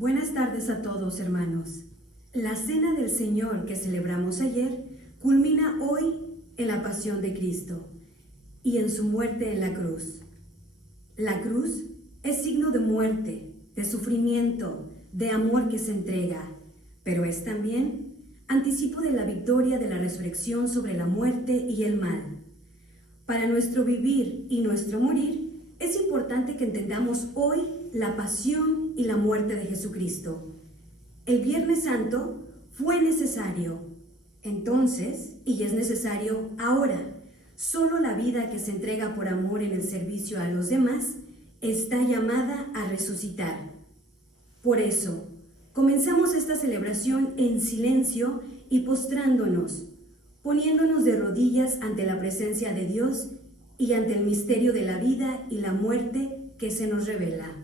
Buenas tardes a todos, hermanos. La Cena del Señor que celebramos ayer culmina hoy en la pasión de Cristo y en su muerte en la cruz. La cruz es signo de muerte, de sufrimiento, de amor que se entrega, pero es también anticipo de la victoria de la resurrección sobre la muerte y el mal. Para nuestro vivir y nuestro morir, es importante que entendamos hoy la pasión y la muerte de Jesucristo. El Viernes Santo fue necesario, entonces, y es necesario ahora. Solo la vida que se entrega por amor en el servicio a los demás está llamada a resucitar. Por eso, comenzamos esta celebración en silencio y postrándonos, poniéndonos de rodillas ante la presencia de Dios y ante el misterio de la vida y la muerte que se nos revela.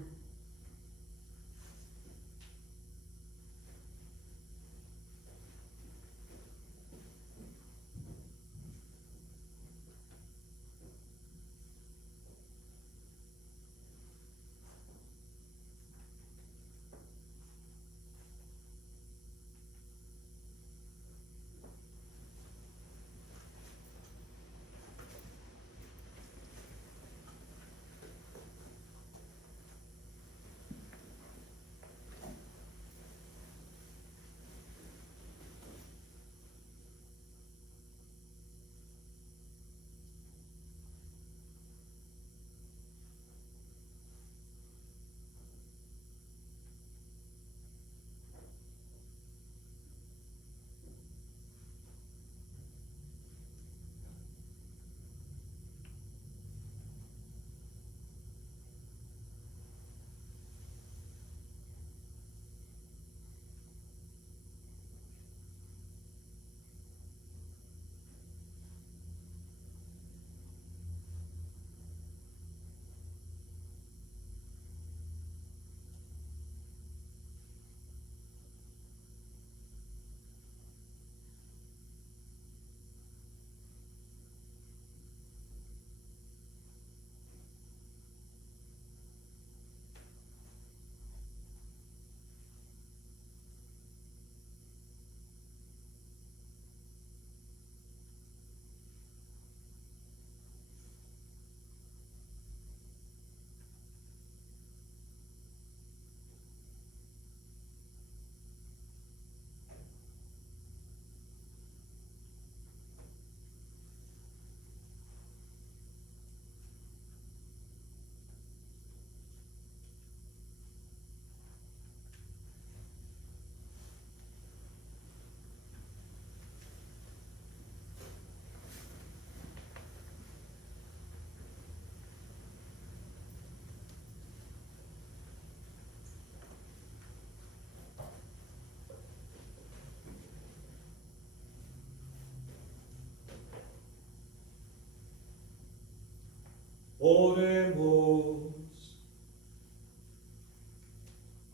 Oremos.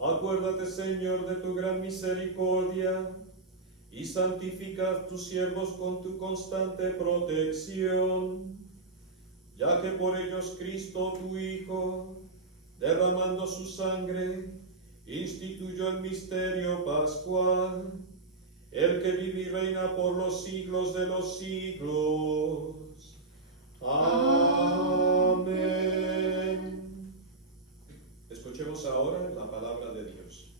Acuérdate, Señor, de tu gran misericordia y santifica a tus siervos con tu constante protección, ya que por ellos Cristo, tu Hijo, derramando su sangre, instituyó el misterio pascual, el que vive y reina por los siglos de los siglos. Amén. Escuchemos ahora la palabra de Dios.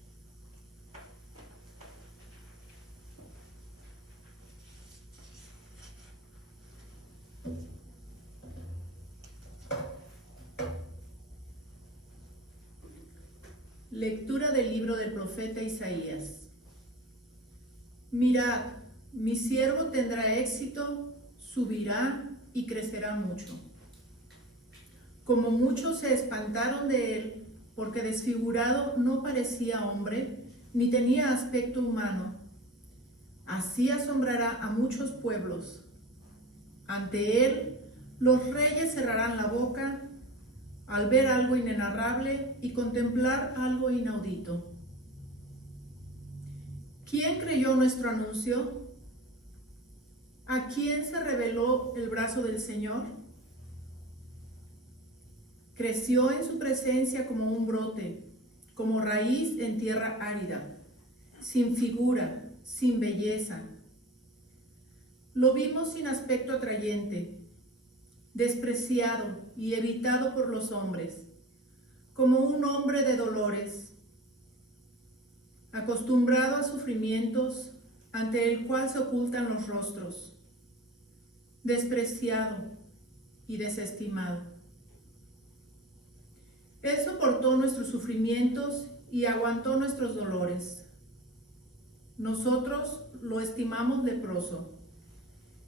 Lectura del libro del profeta Isaías. Mirad, mi siervo tendrá éxito, subirá y crecerá mucho. Como muchos se espantaron de él, porque desfigurado no parecía hombre, ni tenía aspecto humano. Así asombrará a muchos pueblos. Ante él, los reyes cerrarán la boca al ver algo inenarrable y contemplar algo inaudito. ¿Quién creyó nuestro anuncio? ¿A quién se reveló el brazo del Señor? Creció en su presencia como un brote, como raíz en tierra árida, sin figura, sin belleza. Lo vimos sin aspecto atrayente, despreciado y evitado por los hombres, como un hombre de dolores, acostumbrado a sufrimientos, ante el cual se ocultan los rostros, despreciado y desestimado. Él soportó nuestros sufrimientos y aguantó nuestros dolores. Nosotros lo estimamos leproso,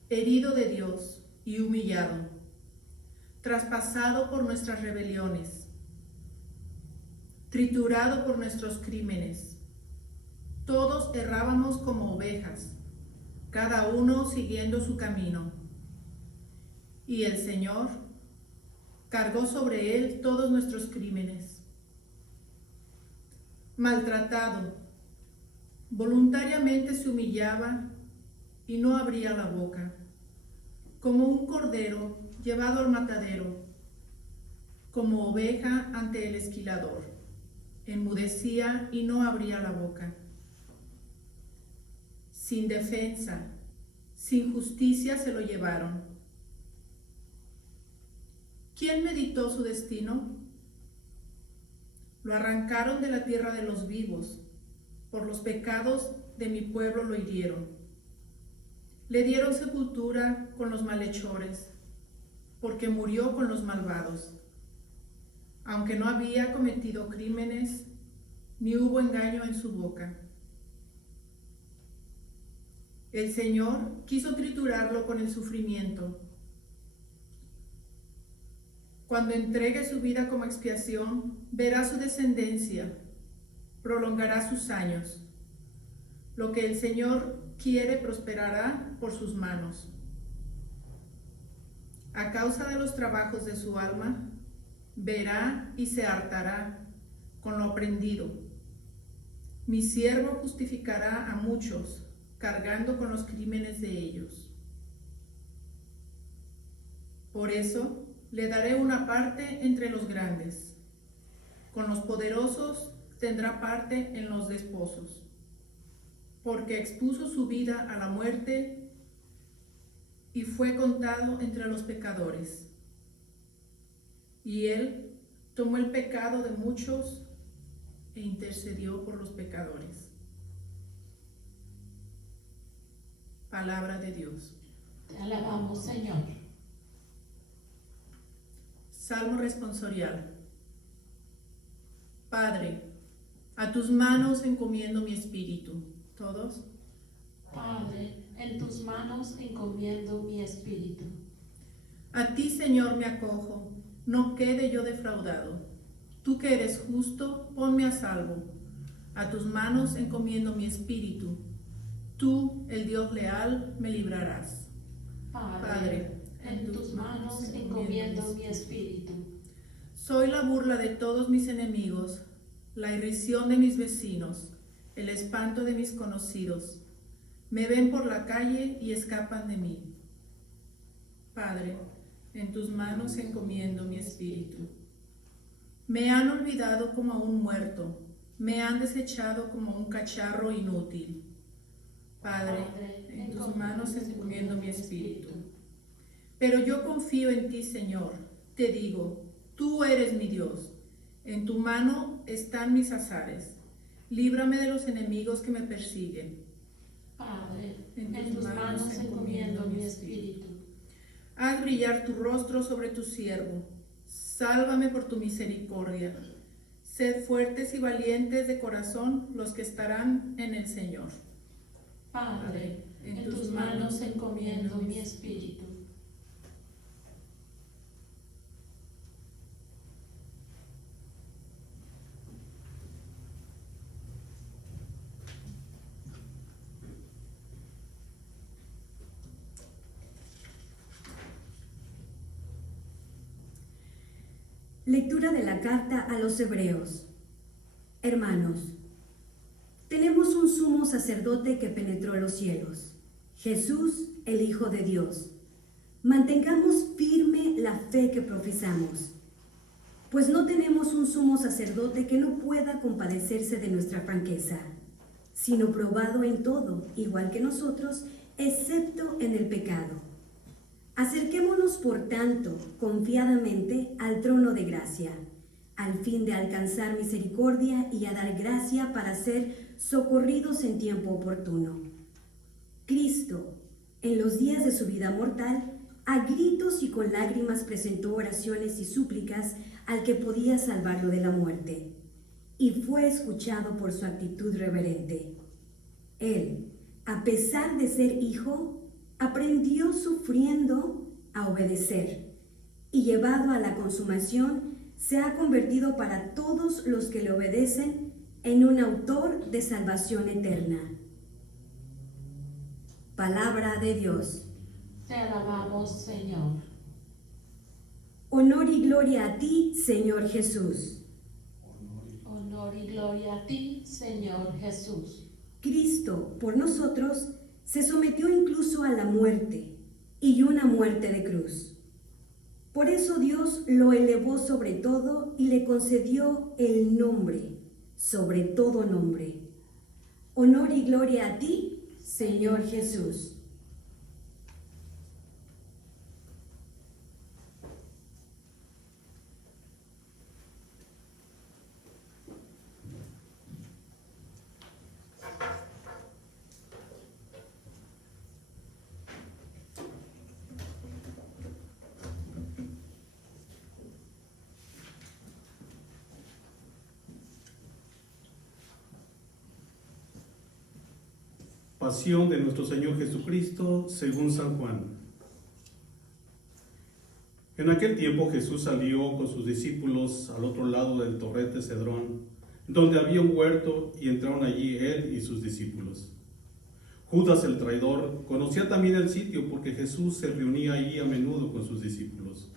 herido de Dios y humillado, traspasado por nuestras rebeliones, triturado por nuestros crímenes. Todos errábamos como ovejas, cada uno siguiendo su camino. Y el Señor cargó sobre él todos nuestros crímenes. Maltratado, voluntariamente se humillaba y no abría la boca, como un cordero llevado al matadero, como oveja ante el esquilador. Enmudecía y no abría la boca. Sin defensa, sin justicia se lo llevaron. ¿Quién meditó su destino? Lo arrancaron de la tierra de los vivos, por los pecados de mi pueblo lo hirieron. Le dieron sepultura con los malhechores, porque murió con los malvados. Aunque no había cometido crímenes, ni hubo engaño en su boca. El Señor quiso triturarlo con el sufrimiento. Cuando entregue su vida como expiación, verá su descendencia, prolongará sus años. Lo que el Señor quiere prosperará por sus manos. A causa de los trabajos de su alma, verá y se hartará con lo aprendido. Mi siervo justificará a muchos, cargando con los crímenes de ellos. Por eso le daré una parte entre los grandes. Con los poderosos tendrá parte en los desposos, porque expuso su vida a la muerte y fue contado entre los pecadores. Y él tomó el pecado de muchos e intercedió por los pecadores. Palabra de Dios. Te alabamos, Señor. Salmo responsorial. Padre, a tus manos encomiendo mi espíritu. ¿Todos? Padre, en tus manos encomiendo mi espíritu. A ti, Señor, me acojo, no quede yo defraudado. Tú que eres justo, ponme a salvo. A tus manos encomiendo mi espíritu. Tú, el Dios leal, me librarás. Padre, en tus manos encomiendo mi espíritu. Soy la burla de todos mis enemigos, la irrisión de mis vecinos, el espanto de mis conocidos. Me ven por la calle y escapan de mí. Padre, en tus manos encomiendo mi espíritu. Me han olvidado como a un muerto, me han desechado como un cacharro inútil. Padre, en tus manos encomiendo mi espíritu. Pero yo confío en ti, Señor. Te digo, tú eres mi Dios. En tu mano están mis azares. Líbrame de los enemigos que me persiguen. Padre, en tus manos encomiendo mi espíritu. Haz brillar tu rostro sobre tu siervo. Sálvame por tu misericordia. Sed fuertes y valientes de corazón los que estarán en el Señor. Padre, en tus manos encomiendo mi espíritu. Lectura de la carta a los Hebreos. Hermanos, tenemos un sumo sacerdote que penetró los cielos, Jesús, el Hijo de Dios. Mantengamos firme la fe que profesamos, pues no tenemos un sumo sacerdote que no pueda compadecerse de nuestra franqueza, sino probado en todo, igual que nosotros, excepto en el pecado. Acerquémonos, por tanto, confiadamente al trono de gracia, al fin de alcanzar misericordia y a dar gracia para ser socorridos en tiempo oportuno. Cristo, en los días de su vida mortal, a gritos y con lágrimas presentó oraciones y súplicas al que podía salvarlo de la muerte, y fue escuchado por su actitud reverente. Él, a pesar de ser hijo, aprendió sufriendo a obedecer, y llevado a la consumación, se ha convertido para todos los que le obedecen en un autor de salvación eterna. Palabra de Dios. Te alabamos, Señor. Honor y gloria a ti, Señor Jesús. Honor y gloria a ti, Señor Jesús. Cristo, por nosotros, se sometió incluso a la muerte, y una muerte de cruz. Por eso Dios lo elevó sobre todo y le concedió el nombre, sobre todo nombre. Honor y gloria a ti, Señor Jesús. Pasión de nuestro Señor Jesucristo según San Juan. En aquel tiempo Jesús salió con sus discípulos al otro lado del torrente Cedrón, donde había un huerto, y entraron allí él y sus discípulos. Judas el traidor conocía también el sitio, porque Jesús se reunía allí a menudo con sus discípulos.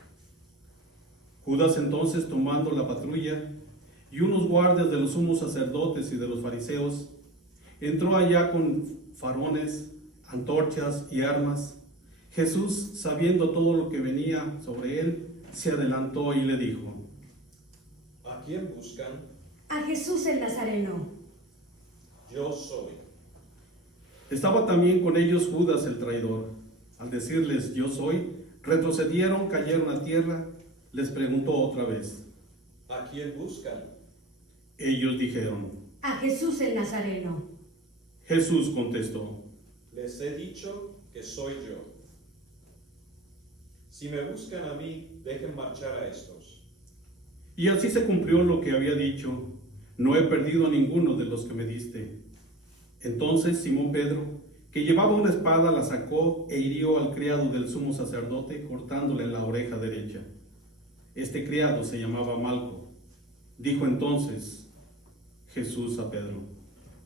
Judas entonces, tomando la patrulla y unos guardias de los sumos sacerdotes y de los fariseos, entró allá con farones, antorchas y armas. Jesús, sabiendo todo lo que venía sobre él, se adelantó y le dijo: ¿A quién buscan? A Jesús el Nazareno. Yo soy. Estaba también con ellos Judas el traidor. Al decirles: yo soy, retrocedieron, cayeron a tierra. Les preguntó otra vez: ¿A quién buscan? Ellos dijeron: A Jesús el Nazareno. Jesús contestó: Les he dicho que soy yo. Si me buscan a mí, dejen marchar a estos. y así se cumplió lo que había dicho: no he perdido a ninguno de los que me diste. Entonces Simón Pedro, que llevaba una espada, la sacó e hirió al criado del sumo sacerdote, cortándole la oreja derecha. Este criado se llamaba Malco. Dijo entonces Jesús a Pedro: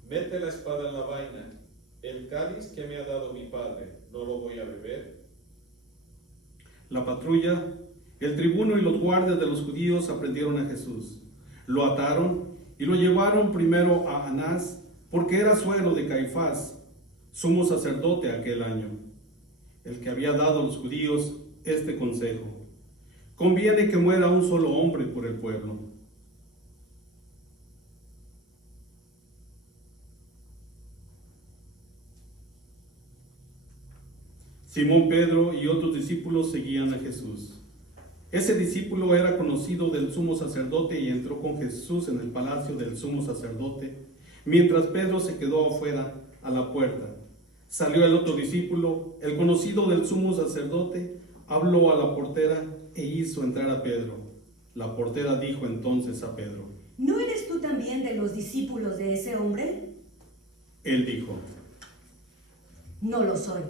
Mete la espada en la vaina. El cáliz que me ha dado mi padre, ¿no lo voy a beber? La patrulla, el tribuno y los guardias de los judíos aprendieron a Jesús. Lo ataron y lo llevaron primero a Anás, porque era suegro de Caifás, sumo sacerdote aquel año, el que había dado a los judíos este consejo: conviene que muera un solo hombre por el pueblo. Simón Pedro y otros discípulos seguían a Jesús. Ese discípulo era conocido del sumo sacerdote y entró con Jesús en el palacio del sumo sacerdote, mientras Pedro se quedó afuera a la puerta. Salió el otro discípulo, el conocido del sumo sacerdote, habló a la portera e hizo entrar a Pedro. La portera dijo entonces a Pedro: ¿No eres tú también de los discípulos de ese hombre? Él dijo: No lo soy.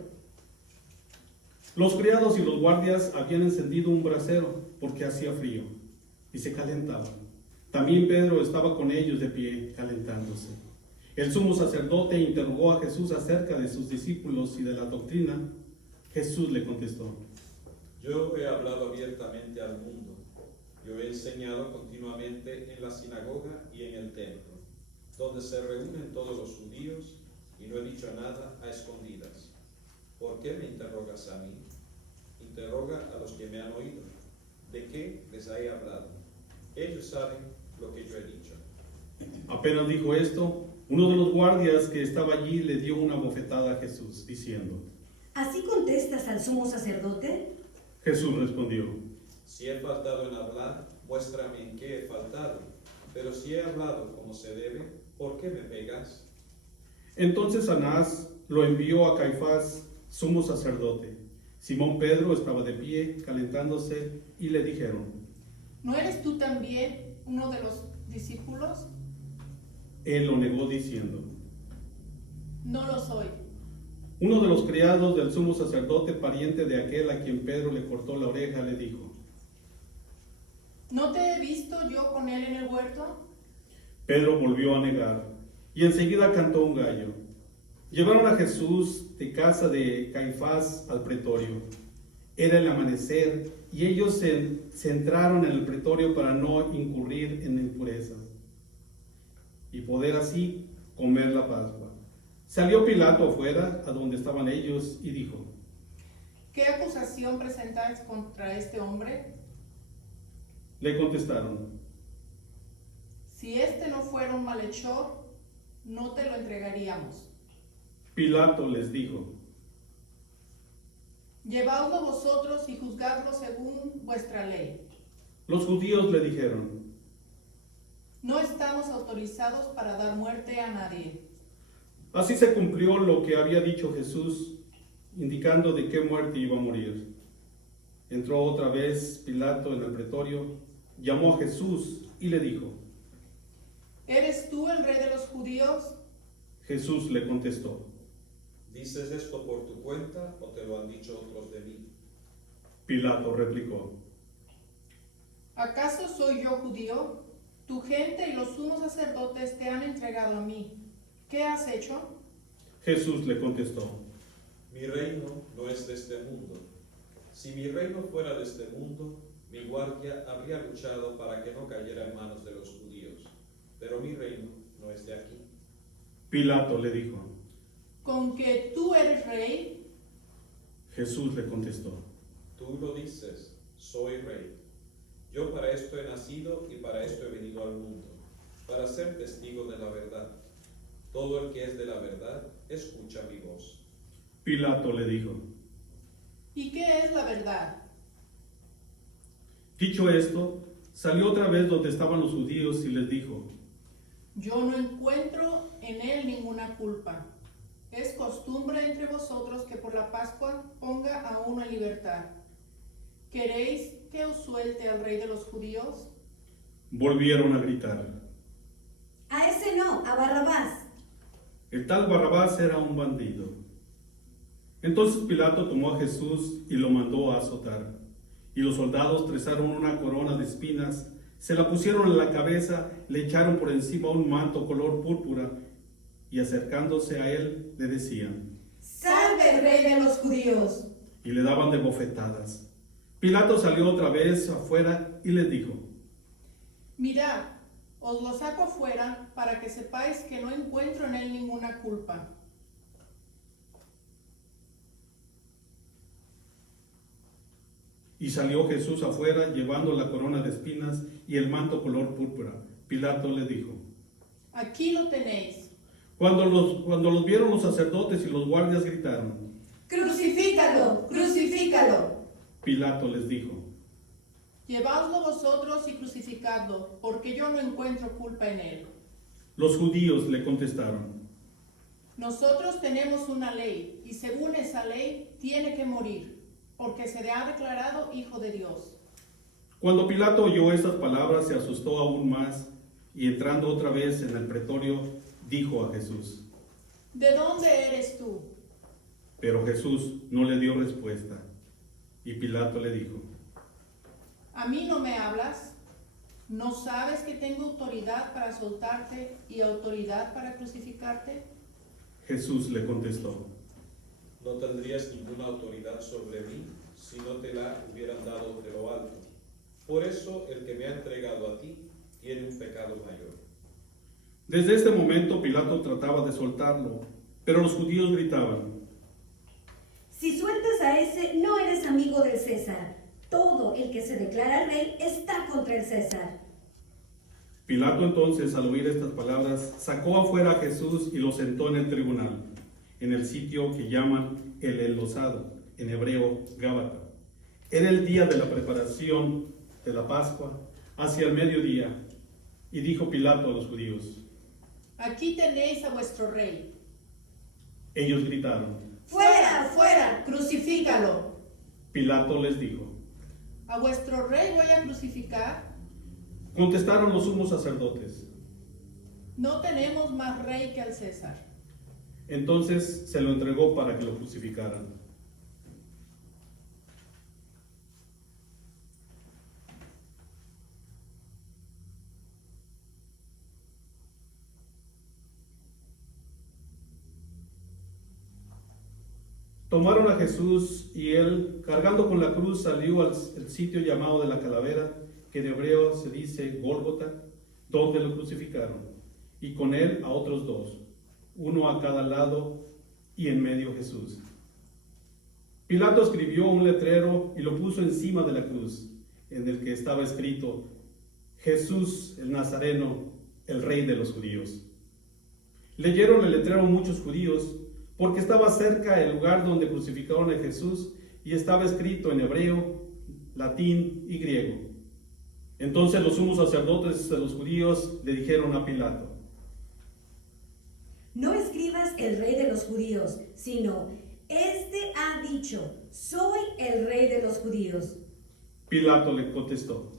Los criados y los guardias habían encendido un brasero porque hacía frío y se calentaba. También Pedro estaba con ellos de pie, calentándose. El sumo sacerdote interrogó a Jesús acerca de sus discípulos y de la doctrina. Jesús le contestó: Yo he hablado abiertamente al mundo. Yo he enseñado continuamente en la sinagoga y en el templo, donde se reúnen todos los judíos, y no he dicho nada a escondidas. ¿Por qué me interrogas a mí? Interroga a los que me han oído. ¿De qué les he hablado? Ellos saben lo que yo he dicho. Apenas dijo esto, uno de los guardias que estaba allí le dio una bofetada a Jesús, diciendo: ¿Así contestas al sumo sacerdote? Jesús respondió: Si he faltado en hablar, muéstrame en qué he faltado. Pero si he hablado como se debe, ¿por qué me pegas? Entonces Anás lo envió a Caifás, sumo sacerdote. Simón Pedro estaba de pie, calentándose, y le dijeron: ¿No eres tú también uno de los discípulos? Él lo negó diciendo: No lo soy. Uno de los criados del sumo sacerdote, pariente de aquel a quien Pedro le cortó la oreja, le dijo: ¿No te he visto yo con él en el huerto? Pedro volvió a negar, y enseguida cantó un gallo. Llevaron a Jesús de casa de Caifás al pretorio. Era el amanecer, y ellos se entraron en el pretorio para no incurrir en impurezas y poder así comer la Pascua. Salió Pilato afuera, a donde estaban ellos, y dijo: ¿Qué acusación presentáis contra este hombre? Le contestaron: Si este no fuera un malhechor, no te lo entregaríamos. Pilato les dijo: Llevaoslo vosotros y juzgadlo según vuestra ley. Los judíos le dijeron: No estamos autorizados para dar muerte a nadie. Así se cumplió lo que había dicho Jesús, indicando de qué muerte iba a morir. Entró otra vez Pilato en el pretorio, llamó a Jesús y le dijo: ¿Eres tú el rey de los judíos? Jesús le contestó: ¿Dices esto por tu cuenta o te lo han dicho otros de mí? Pilato replicó: ¿Acaso soy yo judío? Tu gente y los sumos sacerdotes te han entregado a mí. ¿Qué has hecho? Jesús le contestó: Mi reino no es de este mundo. Si mi reino fuera de este mundo, mi guardia habría luchado para que no cayera en manos de los judíos. Pero mi reino no es de aquí. Pilato le dijo: ¿Con que tú eres rey? Jesús le contestó: Tú lo dices, soy rey. Yo para esto he nacido y para esto he venido al mundo, para ser testigo de la verdad. Todo el que es de la verdad, escucha mi voz. Pilato le dijo: ¿Y qué es la verdad? Dicho esto, salió otra vez donde estaban los judíos y les dijo: Yo no encuentro en él ninguna culpa. Es costumbre entre vosotros que por la Pascua ponga a uno en libertad. ¿Queréis que os suelte al rey de los judíos? Volvieron a gritar. A ese no, a Barrabás. El tal Barrabás era un bandido. Entonces Pilato tomó a Jesús y lo mandó a azotar. Y los soldados trezaron una corona de espinas, se la pusieron en la cabeza, le echaron por encima un manto color púrpura, y acercándose a él le decían: ¡Salve, rey de los judíos! Y le daban de bofetadas. Pilato salió otra vez afuera y les dijo: Mirad, os lo saco fuera para que sepáis que no encuentro en él ninguna culpa. Y salió Jesús afuera llevando la corona de espinas y el manto color púrpura. Pilato le dijo: Aquí lo tenéis. Cuando los vieron los sacerdotes y los guardias gritaron, ¡Crucifícalo! ¡Crucifícalo! Pilato les dijo: Llevaoslo vosotros y crucificadlo, porque yo no encuentro culpa en él. Los judíos le contestaron: Nosotros tenemos una ley, y según esa ley tiene que morir, porque se le ha declarado hijo de Dios. Cuando Pilato oyó estas palabras, se asustó aún más, y entrando otra vez en el pretorio, dijo a Jesús: ¿De dónde eres tú? Pero Jesús no le dio respuesta. Y Pilato le dijo: ¿A mí no me hablas? ¿No sabes que tengo autoridad para soltarte y autoridad para crucificarte? Jesús le contestó: No tendrías ninguna autoridad sobre mí si no te la hubieran dado de lo alto. Por eso el que me ha entregado a ti tiene un pecado mayor. Desde este momento Pilato trataba de soltarlo, pero los judíos gritaban: Si sueltas a ese, no eres amigo del César. Todo el que se declara rey está contra el César. Pilato entonces, al oír estas palabras, sacó afuera a Jesús y lo sentó en el tribunal, en el sitio que llaman el Enlosado, en hebreo Gábata. Era el día de la preparación de la Pascua, hacia el mediodía, y dijo Pilato a los judíos. Aquí tenéis a vuestro rey. Ellos gritaron. Fuera, fuera, crucifícalo. Pilato les dijo. ¿A vuestro rey voy a crucificar? Contestaron los sumos sacerdotes. No tenemos más rey que al César. Entonces se lo entregó para que lo crucificaran. Tomaron a Jesús y él, cargando con la cruz, salió al sitio llamado de la Calavera, que en hebreo se dice Gólgota, donde lo crucificaron, y con él a otros dos, uno a cada lado y en medio Jesús. Pilato escribió un letrero y lo puso encima de la cruz, en el que estaba escrito: Jesús el Nazareno, el Rey de los judíos. Leyeron el letrero muchos judíos, porque estaba cerca el lugar donde crucificaron a Jesús y estaba escrito en hebreo, latín y griego. Entonces los sumos sacerdotes de los judíos le dijeron a Pilato: No escribas el rey de los judíos, sino, este ha dicho, soy el rey de los judíos. Pilato le contestó: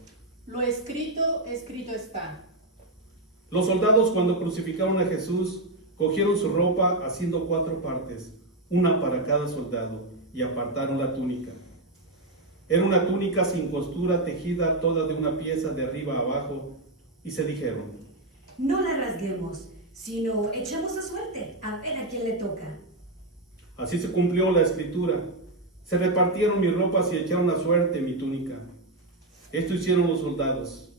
Lo escrito, escrito está. Los soldados, cuando crucificaron a Jesús, cogieron su ropa haciendo 4 partes, una para cada soldado, y apartaron la túnica. Era una túnica sin costura, tejida toda de una pieza de arriba a abajo, y se dijeron: No la rasguemos, sino echemos a suerte, a ver a quién le toca. Así se cumplió la escritura. Se repartieron mis ropas y echaron a suerte mi túnica. Esto hicieron los soldados.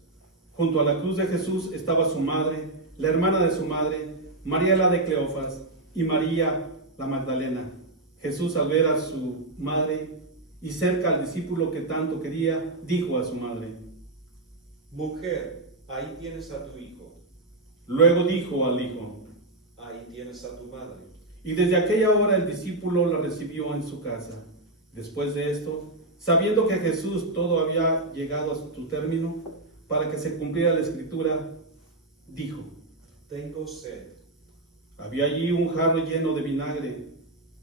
Junto a la cruz de Jesús estaba su madre, la hermana de su madre, María la de Cleofas y María la Magdalena. Jesús, al ver a su madre y cerca al discípulo que tanto quería, dijo a su madre: Mujer, ahí tienes a tu hijo. Luego dijo al hijo: Ahí tienes a tu madre. Y desde aquella hora el discípulo la recibió en su casa. Después de esto, sabiendo que Jesús todo había llegado a su término, para que se cumpliera la escritura, dijo: Tengo sed. Había allí un jarro lleno de vinagre,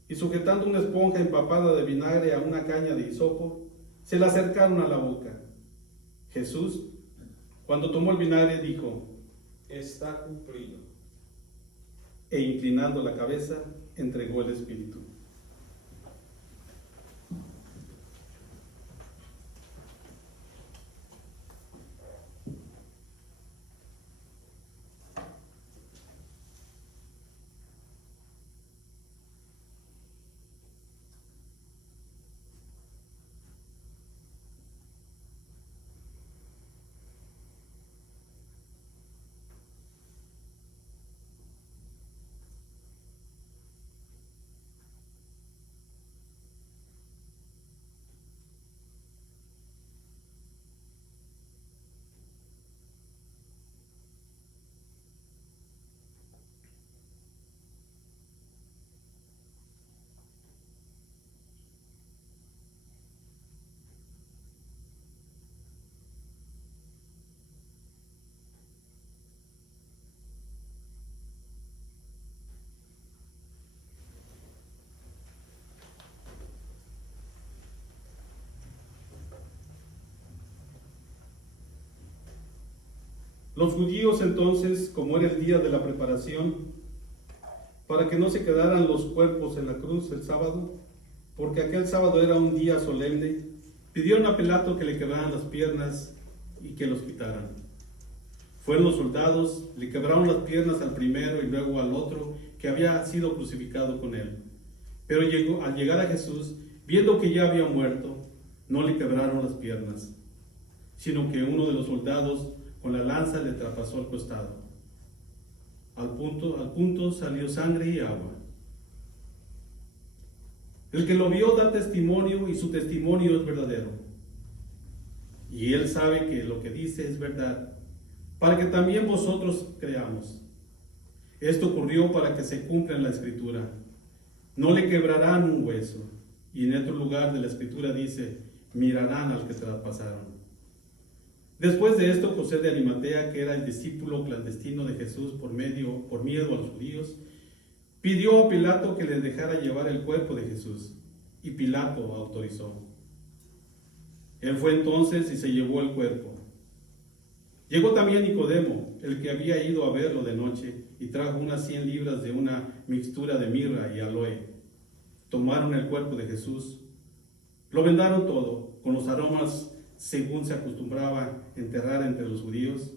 y sujetando una esponja empapada de vinagre a una caña de hisopo, se la acercaron a la boca. Jesús, cuando tomó el vinagre, dijo: Está cumplido. E inclinando la cabeza, entregó el espíritu. Los judíos entonces, como era el día de la preparación, para que no se quedaran los cuerpos en la cruz el sábado, porque aquel sábado era un día solemne, pidieron a Pilato que le quebraran las piernas y que los quitaran. Fueron los soldados, le quebraron las piernas al primero y luego al otro que había sido crucificado con él. Pero al llegar a Jesús, viendo que ya había muerto, no le quebraron las piernas, sino que uno de los soldados con la lanza le traspasó el costado. Al punto salió sangre y agua. El que lo vio da testimonio y su testimonio es verdadero. Y él sabe que lo que dice es verdad, para que también vosotros creamos. Esto ocurrió para que se cumpla en la Escritura. No le quebrarán un hueso. Y en otro lugar de la Escritura dice, mirarán al que traspasaron. Después de esto, José de Arimatea, que era el discípulo clandestino de Jesús por miedo a los judíos, pidió a Pilato que le dejara llevar el cuerpo de Jesús, y Pilato autorizó. Él fue entonces y se llevó el cuerpo. Llegó también Nicodemo, el que había ido a verlo de noche, y trajo unas 100 libras de una mixtura de mirra y aloe. Tomaron el cuerpo de Jesús, lo vendaron todo, con los aromas según se acostumbraba enterrar entre los judíos.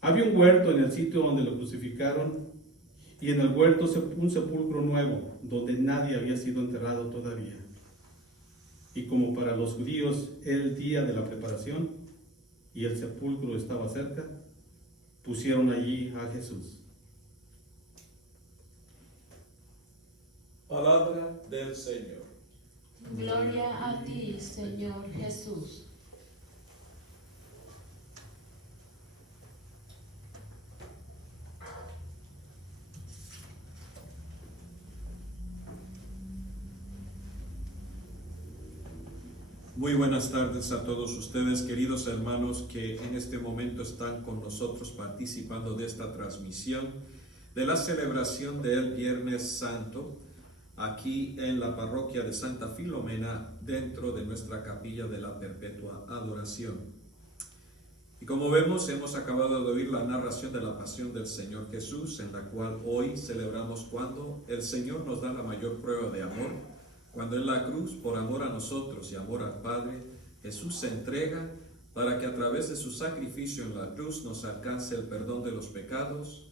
Había un huerto en el sitio donde lo crucificaron, y en el huerto un sepulcro nuevo, donde nadie había sido enterrado todavía. Y como para los judíos era el día de la preparación, y el sepulcro estaba cerca, pusieron allí a Jesús. Palabra del Señor. Gloria a ti, Señor Jesús. Muy buenas tardes a todos ustedes, queridos hermanos que en este momento están con nosotros participando de esta transmisión de la celebración del Viernes Santo aquí en la parroquia de Santa Filomena, dentro de nuestra capilla de la Perpetua Adoración. Y como vemos, hemos acabado de oír la narración de la pasión del Señor Jesús, en la cual hoy celebramos cuando el Señor nos da la mayor prueba de amor. Cuando en la cruz, por amor a nosotros y amor al Padre, Jesús se entrega para que a través de su sacrificio en la cruz nos alcance el perdón de los pecados,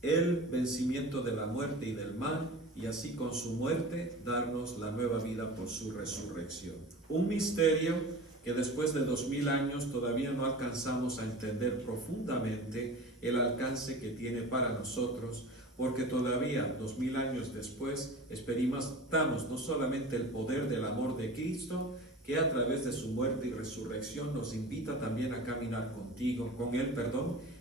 el vencimiento de la muerte y del mal, y así con su muerte darnos la nueva vida por su resurrección. Un misterio que después de 2000 años todavía no alcanzamos a entender profundamente el alcance que tiene para nosotros, porque todavía 2000 años después experimentamos no solamente el poder del amor de Cristo, que a través de su muerte y resurrección nos invita también a caminar con Él,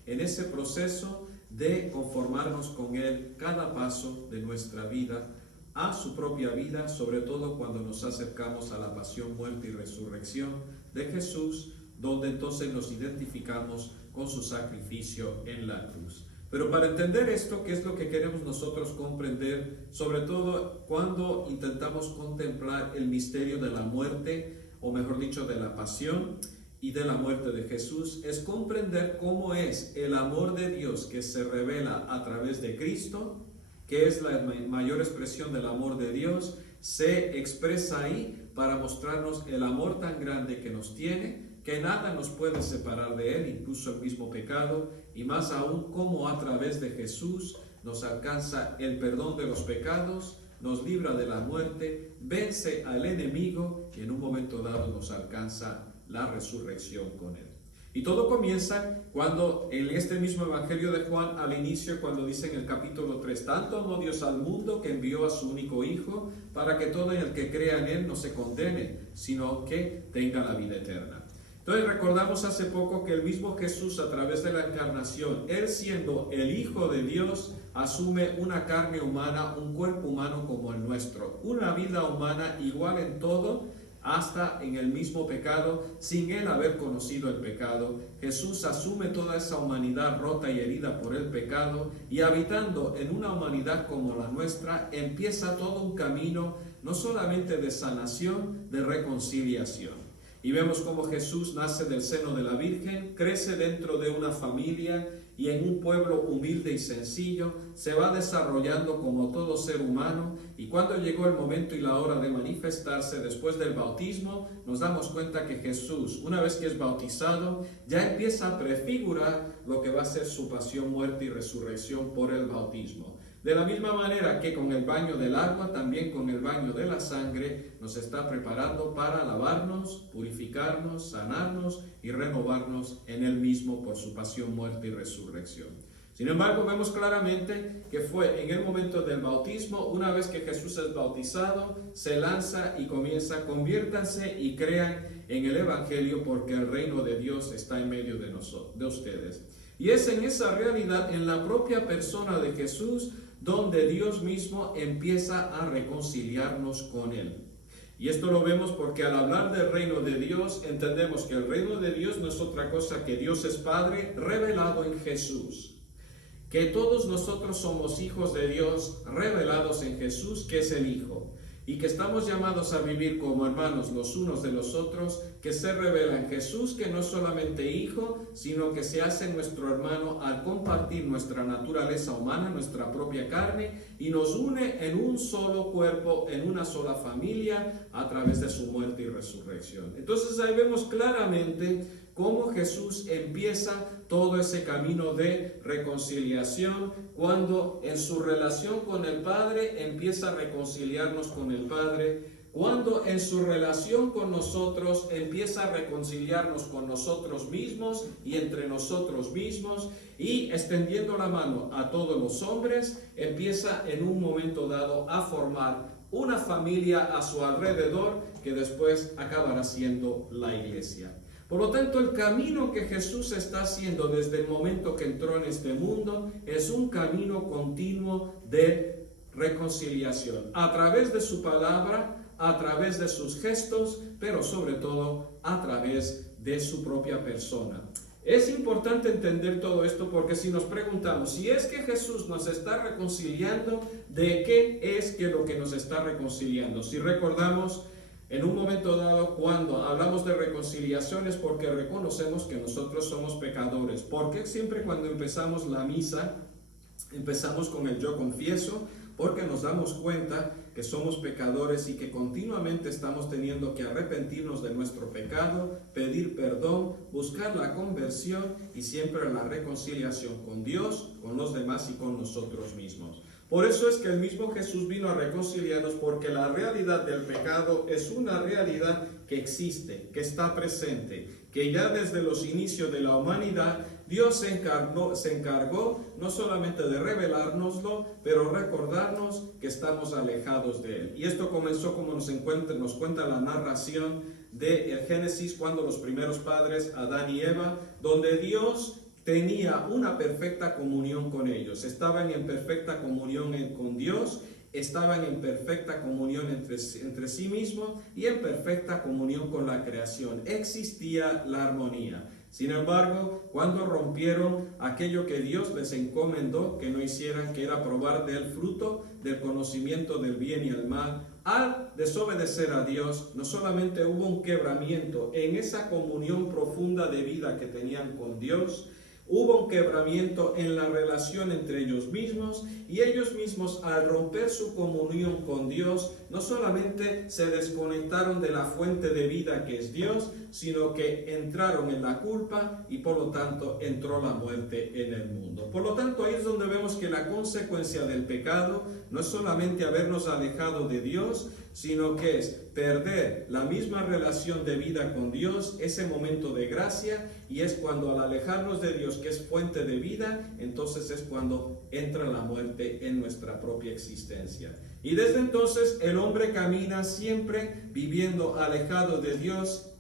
en ese proceso de conformarnos con Él cada paso de nuestra vida, a su propia vida, sobre todo cuando nos acercamos a la pasión, muerte y resurrección de Jesús, donde entonces nos identificamos con su sacrificio en la cruz. Pero para entender esto, ¿qué es lo que queremos nosotros comprender? Sobre todo cuando intentamos contemplar el misterio de la muerte, o mejor dicho, de la pasión y de la muerte de Jesús, es comprender cómo es el amor de Dios que se revela a través de Cristo, que es la mayor expresión del amor de Dios, se expresa ahí para mostrarnos el amor tan grande que nos tiene, que nada nos puede separar de Él, incluso el mismo pecado, y más aún cómo a través de Jesús nos alcanza el perdón de los pecados, nos libra de la muerte, vence al enemigo y en un momento dado nos alcanza la resurrección con Él. Y todo comienza cuando en este mismo Evangelio de Juan, al inicio, cuando dice en el capítulo 3, tanto amó Dios al mundo que envió a su único Hijo, para que todo el que crea en Él no se condene, sino que tenga la vida eterna. Entonces recordamos hace poco que el mismo Jesús, a través de la encarnación, Él siendo el Hijo de Dios, asume una carne humana, un cuerpo humano como el nuestro, una vida humana igual en todo, hasta en el mismo pecado, sin Él haber conocido el pecado. Jesús asume toda esa humanidad rota y herida por el pecado, y habitando en una humanidad como la nuestra, empieza todo un camino, no solamente de sanación, de reconciliación. Y vemos cómo Jesús nace del seno de la Virgen, crece dentro de una familia y en un pueblo humilde y sencillo, se va desarrollando como todo ser humano, y cuando llegó el momento y la hora de manifestarse después del bautismo, nos damos cuenta que Jesús, una vez que es bautizado, ya empieza a prefigurar lo que va a ser su pasión, muerte y resurrección por el bautismo. De la misma manera que con el baño del agua, también con el baño de la sangre, nos está preparando para lavarnos, purificarnos, sanarnos y renovarnos en Él mismo por su pasión, muerte y resurrección. Sin embargo, vemos claramente que fue en el momento del bautismo, una vez que Jesús es bautizado, se lanza y comienza, conviértanse y crean en el Evangelio, porque el reino de Dios está en medio de ustedes. Y es en esa realidad, en la propia persona de Jesús, donde Dios mismo empieza a reconciliarnos con Él. Y esto lo vemos porque al hablar del reino de Dios, entendemos que el reino de Dios no es otra cosa que Dios es Padre revelado en Jesús. Que todos nosotros somos hijos de Dios revelados en Jesús, que es el Hijo. Y que estamos llamados a vivir como hermanos los unos de los otros, que se revela en Jesús, que no es solamente Hijo, sino que se hace nuestro hermano al compartir nuestra naturaleza humana, nuestra propia carne, y nos une en un solo cuerpo, en una sola familia, a través de su muerte y resurrección. Entonces ahí vemos claramente cómo Jesús empieza todo ese camino de reconciliación, cuando en su relación con el Padre empieza a reconciliarnos con el Padre, cuando en su relación con nosotros empieza a reconciliarnos con nosotros mismos y entre nosotros mismos, y extendiendo la mano a todos los hombres, empieza en un momento dado a formar una familia a su alrededor que después acabará siendo la iglesia. Por lo tanto, el camino que Jesús está haciendo desde el momento que entró en este mundo es un camino continuo de reconciliación, a través de su palabra, a través de sus gestos, pero sobre todo a través de su propia persona. Es importante entender todo esto porque si nos preguntamos, si es que Jesús nos está reconciliando, ¿de qué es que lo que nos está reconciliando? Si recordamos, en un momento dado, cuando hablamos de reconciliación es porque reconocemos que nosotros somos pecadores. Porque siempre cuando empezamos la misa, empezamos con el yo confieso, porque nos damos cuenta que somos pecadores y que continuamente estamos teniendo que arrepentirnos de nuestro pecado, pedir perdón, buscar la conversión y siempre la reconciliación con Dios, con los demás y con nosotros mismos. Por eso es que el mismo Jesús vino a reconciliarnos, porque la realidad del pecado es una realidad que existe, que está presente, que ya desde los inicios de la humanidad Dios se encargó no solamente de revelárnoslo, pero recordarnos que estamos alejados de Él. Y esto comenzó como nos cuenta la narración de Génesis, cuando los primeros padres, Adán y Eva, donde Dios tenía una perfecta comunión con ellos, estaban en perfecta comunión con Dios, estaban en perfecta comunión entre sí mismos y en perfecta comunión con la creación. Existía la armonía. Sin embargo, cuando rompieron aquello que Dios les encomendó que no hicieran, que era probar del fruto del conocimiento del bien y el mal, al desobedecer a Dios, no solamente hubo un quebramiento en esa comunión profunda de vida que tenían con Dios, hubo un quebramiento en la relación entre ellos mismos, y ellos mismos, al romper su comunión con Dios, no solamente se desconectaron de la fuente de vida que es Dios, sino que entraron en la culpa y por lo tanto entró la muerte en el mundo. Por lo tanto, ahí es donde vemos que la consecuencia del pecado no es solamente habernos alejado de Dios, sino que es perder la misma relación de vida con Dios, ese momento de gracia, y es cuando al alejarnos de Dios, que es fuente de vida, entonces es cuando entra la muerte en nuestra propia existencia. Y desde entonces el hombre camina siempre viviendo alejado de Dios,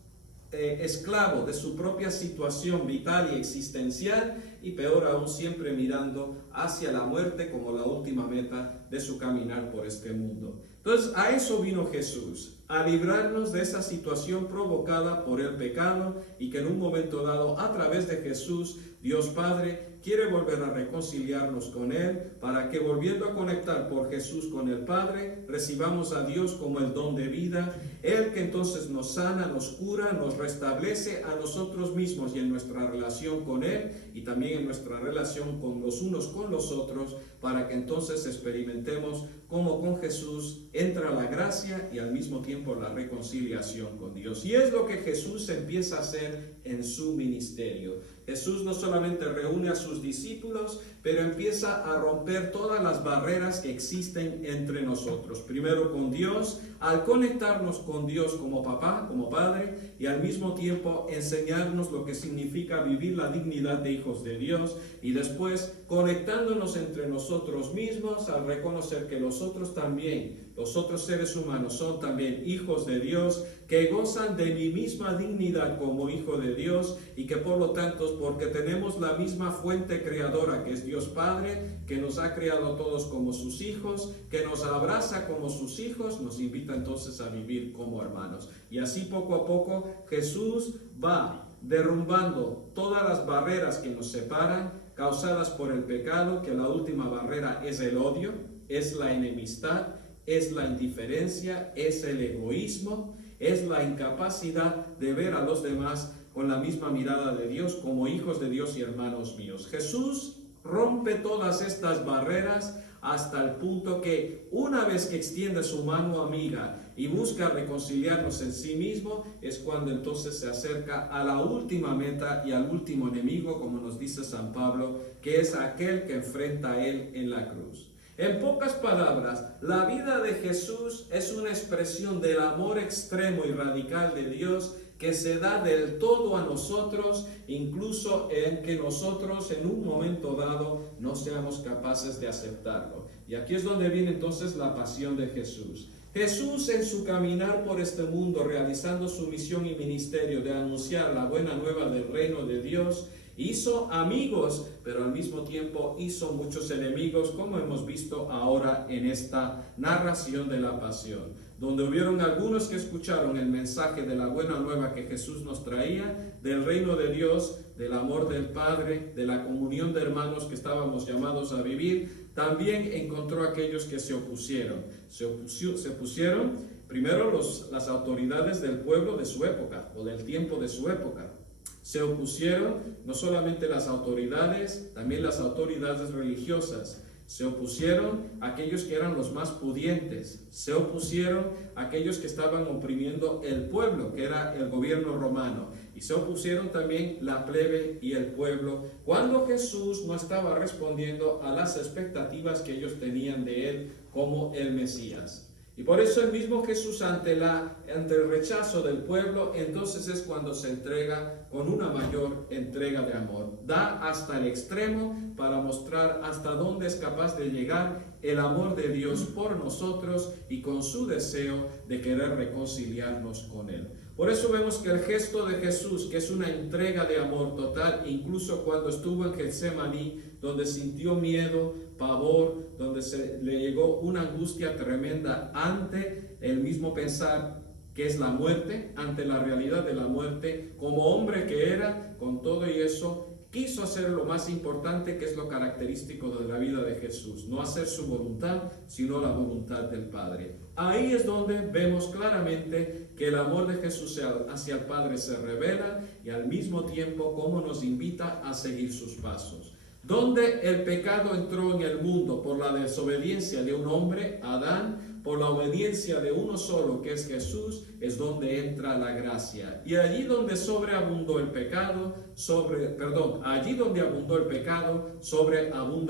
esclavo de su propia situación vital y existencial, y peor aún, siempre mirando hacia la muerte como la última meta de su caminar por este mundo. Entonces, a eso vino Jesús, a librarnos de esa situación provocada por el pecado, y que en un momento dado, a través de Jesús, Dios Padre quiere volver a reconciliarnos con Él, para que, volviendo a conectar por Jesús con el Padre, recibamos a Dios como el don de vida, Él que entonces nos sana, nos cura, nos restablece a nosotros mismos y en nuestra relación con Él, y también en nuestra relación con los unos con los otros, para que entonces experimentemos cómo con Jesús entra la gracia y al mismo tiempo la reconciliación con Dios. Y es lo que Jesús empieza a hacer en su ministerio. Jesús no solamente reúne a sus discípulos, pero empieza a romper todas las barreras que existen entre nosotros. Primero con Dios, al conectarnos con Dios como papá, como padre, y al mismo tiempo enseñarnos lo que significa vivir la dignidad de hijos de Dios, y después conectándonos entre nosotros mismos al reconocer que los otros también, los otros seres humanos son también hijos de Dios, que gozan de mi misma dignidad como hijo de Dios y que por lo tanto, porque tenemos la misma fuente creadora que es Dios Padre, que nos ha creado a todos como sus hijos, que nos abraza como sus hijos, nos invita entonces a vivir como hermanos. Y así poco a poco Jesús va derrumbando todas las barreras que nos separan, causadas por el pecado, que la última barrera es el odio, es la enemistad, es la indiferencia, es el egoísmo, es la incapacidad de ver a los demás con la misma mirada de Dios como hijos de Dios y hermanos míos. Jesús rompe todas estas barreras hasta el punto que una vez que extiende su mano amiga y busca reconciliarnos en sí mismo, es cuando entonces se acerca a la última meta y al último enemigo, como nos dice San Pablo, que es aquel que enfrenta a él en la cruz. En pocas palabras, la vida de Jesús es una expresión del amor extremo y radical de Dios que se da del todo a nosotros, incluso en que nosotros en un momento dado no seamos capaces de aceptarlo. Y aquí es donde viene entonces la pasión de Jesús. Jesús en su caminar por este mundo, realizando su misión y ministerio de anunciar la buena nueva del reino de Dios, hizo amigos, pero al mismo tiempo hizo muchos enemigos, como hemos visto ahora en esta narración de la pasión, donde hubieron algunos que escucharon el mensaje de la buena nueva que Jesús nos traía, del reino de Dios, del amor del Padre, de la comunión de hermanos que estábamos llamados a vivir. También encontró aquellos que se opusieron. Se opusieron primero las autoridades del pueblo de su época, o del tiempo de su época. Se opusieron no solamente las autoridades, también las autoridades religiosas. Se opusieron aquellos que eran los más pudientes. Se opusieron aquellos que estaban oprimiendo el pueblo, que era el gobierno romano. Y se opusieron también la plebe y el pueblo, cuando Jesús no estaba respondiendo a las expectativas que ellos tenían de él como el Mesías. Y por eso el mismo Jesús ante el rechazo del pueblo, entonces es cuando se entrega con una mayor entrega de amor. Da hasta el extremo para mostrar hasta dónde es capaz de llegar el amor de Dios por nosotros y con su deseo de querer reconciliarnos con Él. Por eso vemos que el gesto de Jesús, que es una entrega de amor total, incluso cuando estuvo en Getsemaní, donde sintió miedo, pavor, donde le llegó una angustia tremenda ante el mismo pensar que es la muerte, ante la realidad de la muerte, como hombre que era, con todo y eso, quiso hacer lo más importante, que es lo característico de la vida de Jesús, no hacer su voluntad, sino la voluntad del Padre. Ahí es donde vemos claramente que el amor de Jesús hacia el Padre se revela y al mismo tiempo cómo nos invita a seguir sus pasos. Donde el pecado entró en el mundo por la desobediencia de un hombre, Adán, por la obediencia de uno solo, que es Jesús, es donde entra la gracia. Y allí donde sobreabundó el pecado, sobreabunda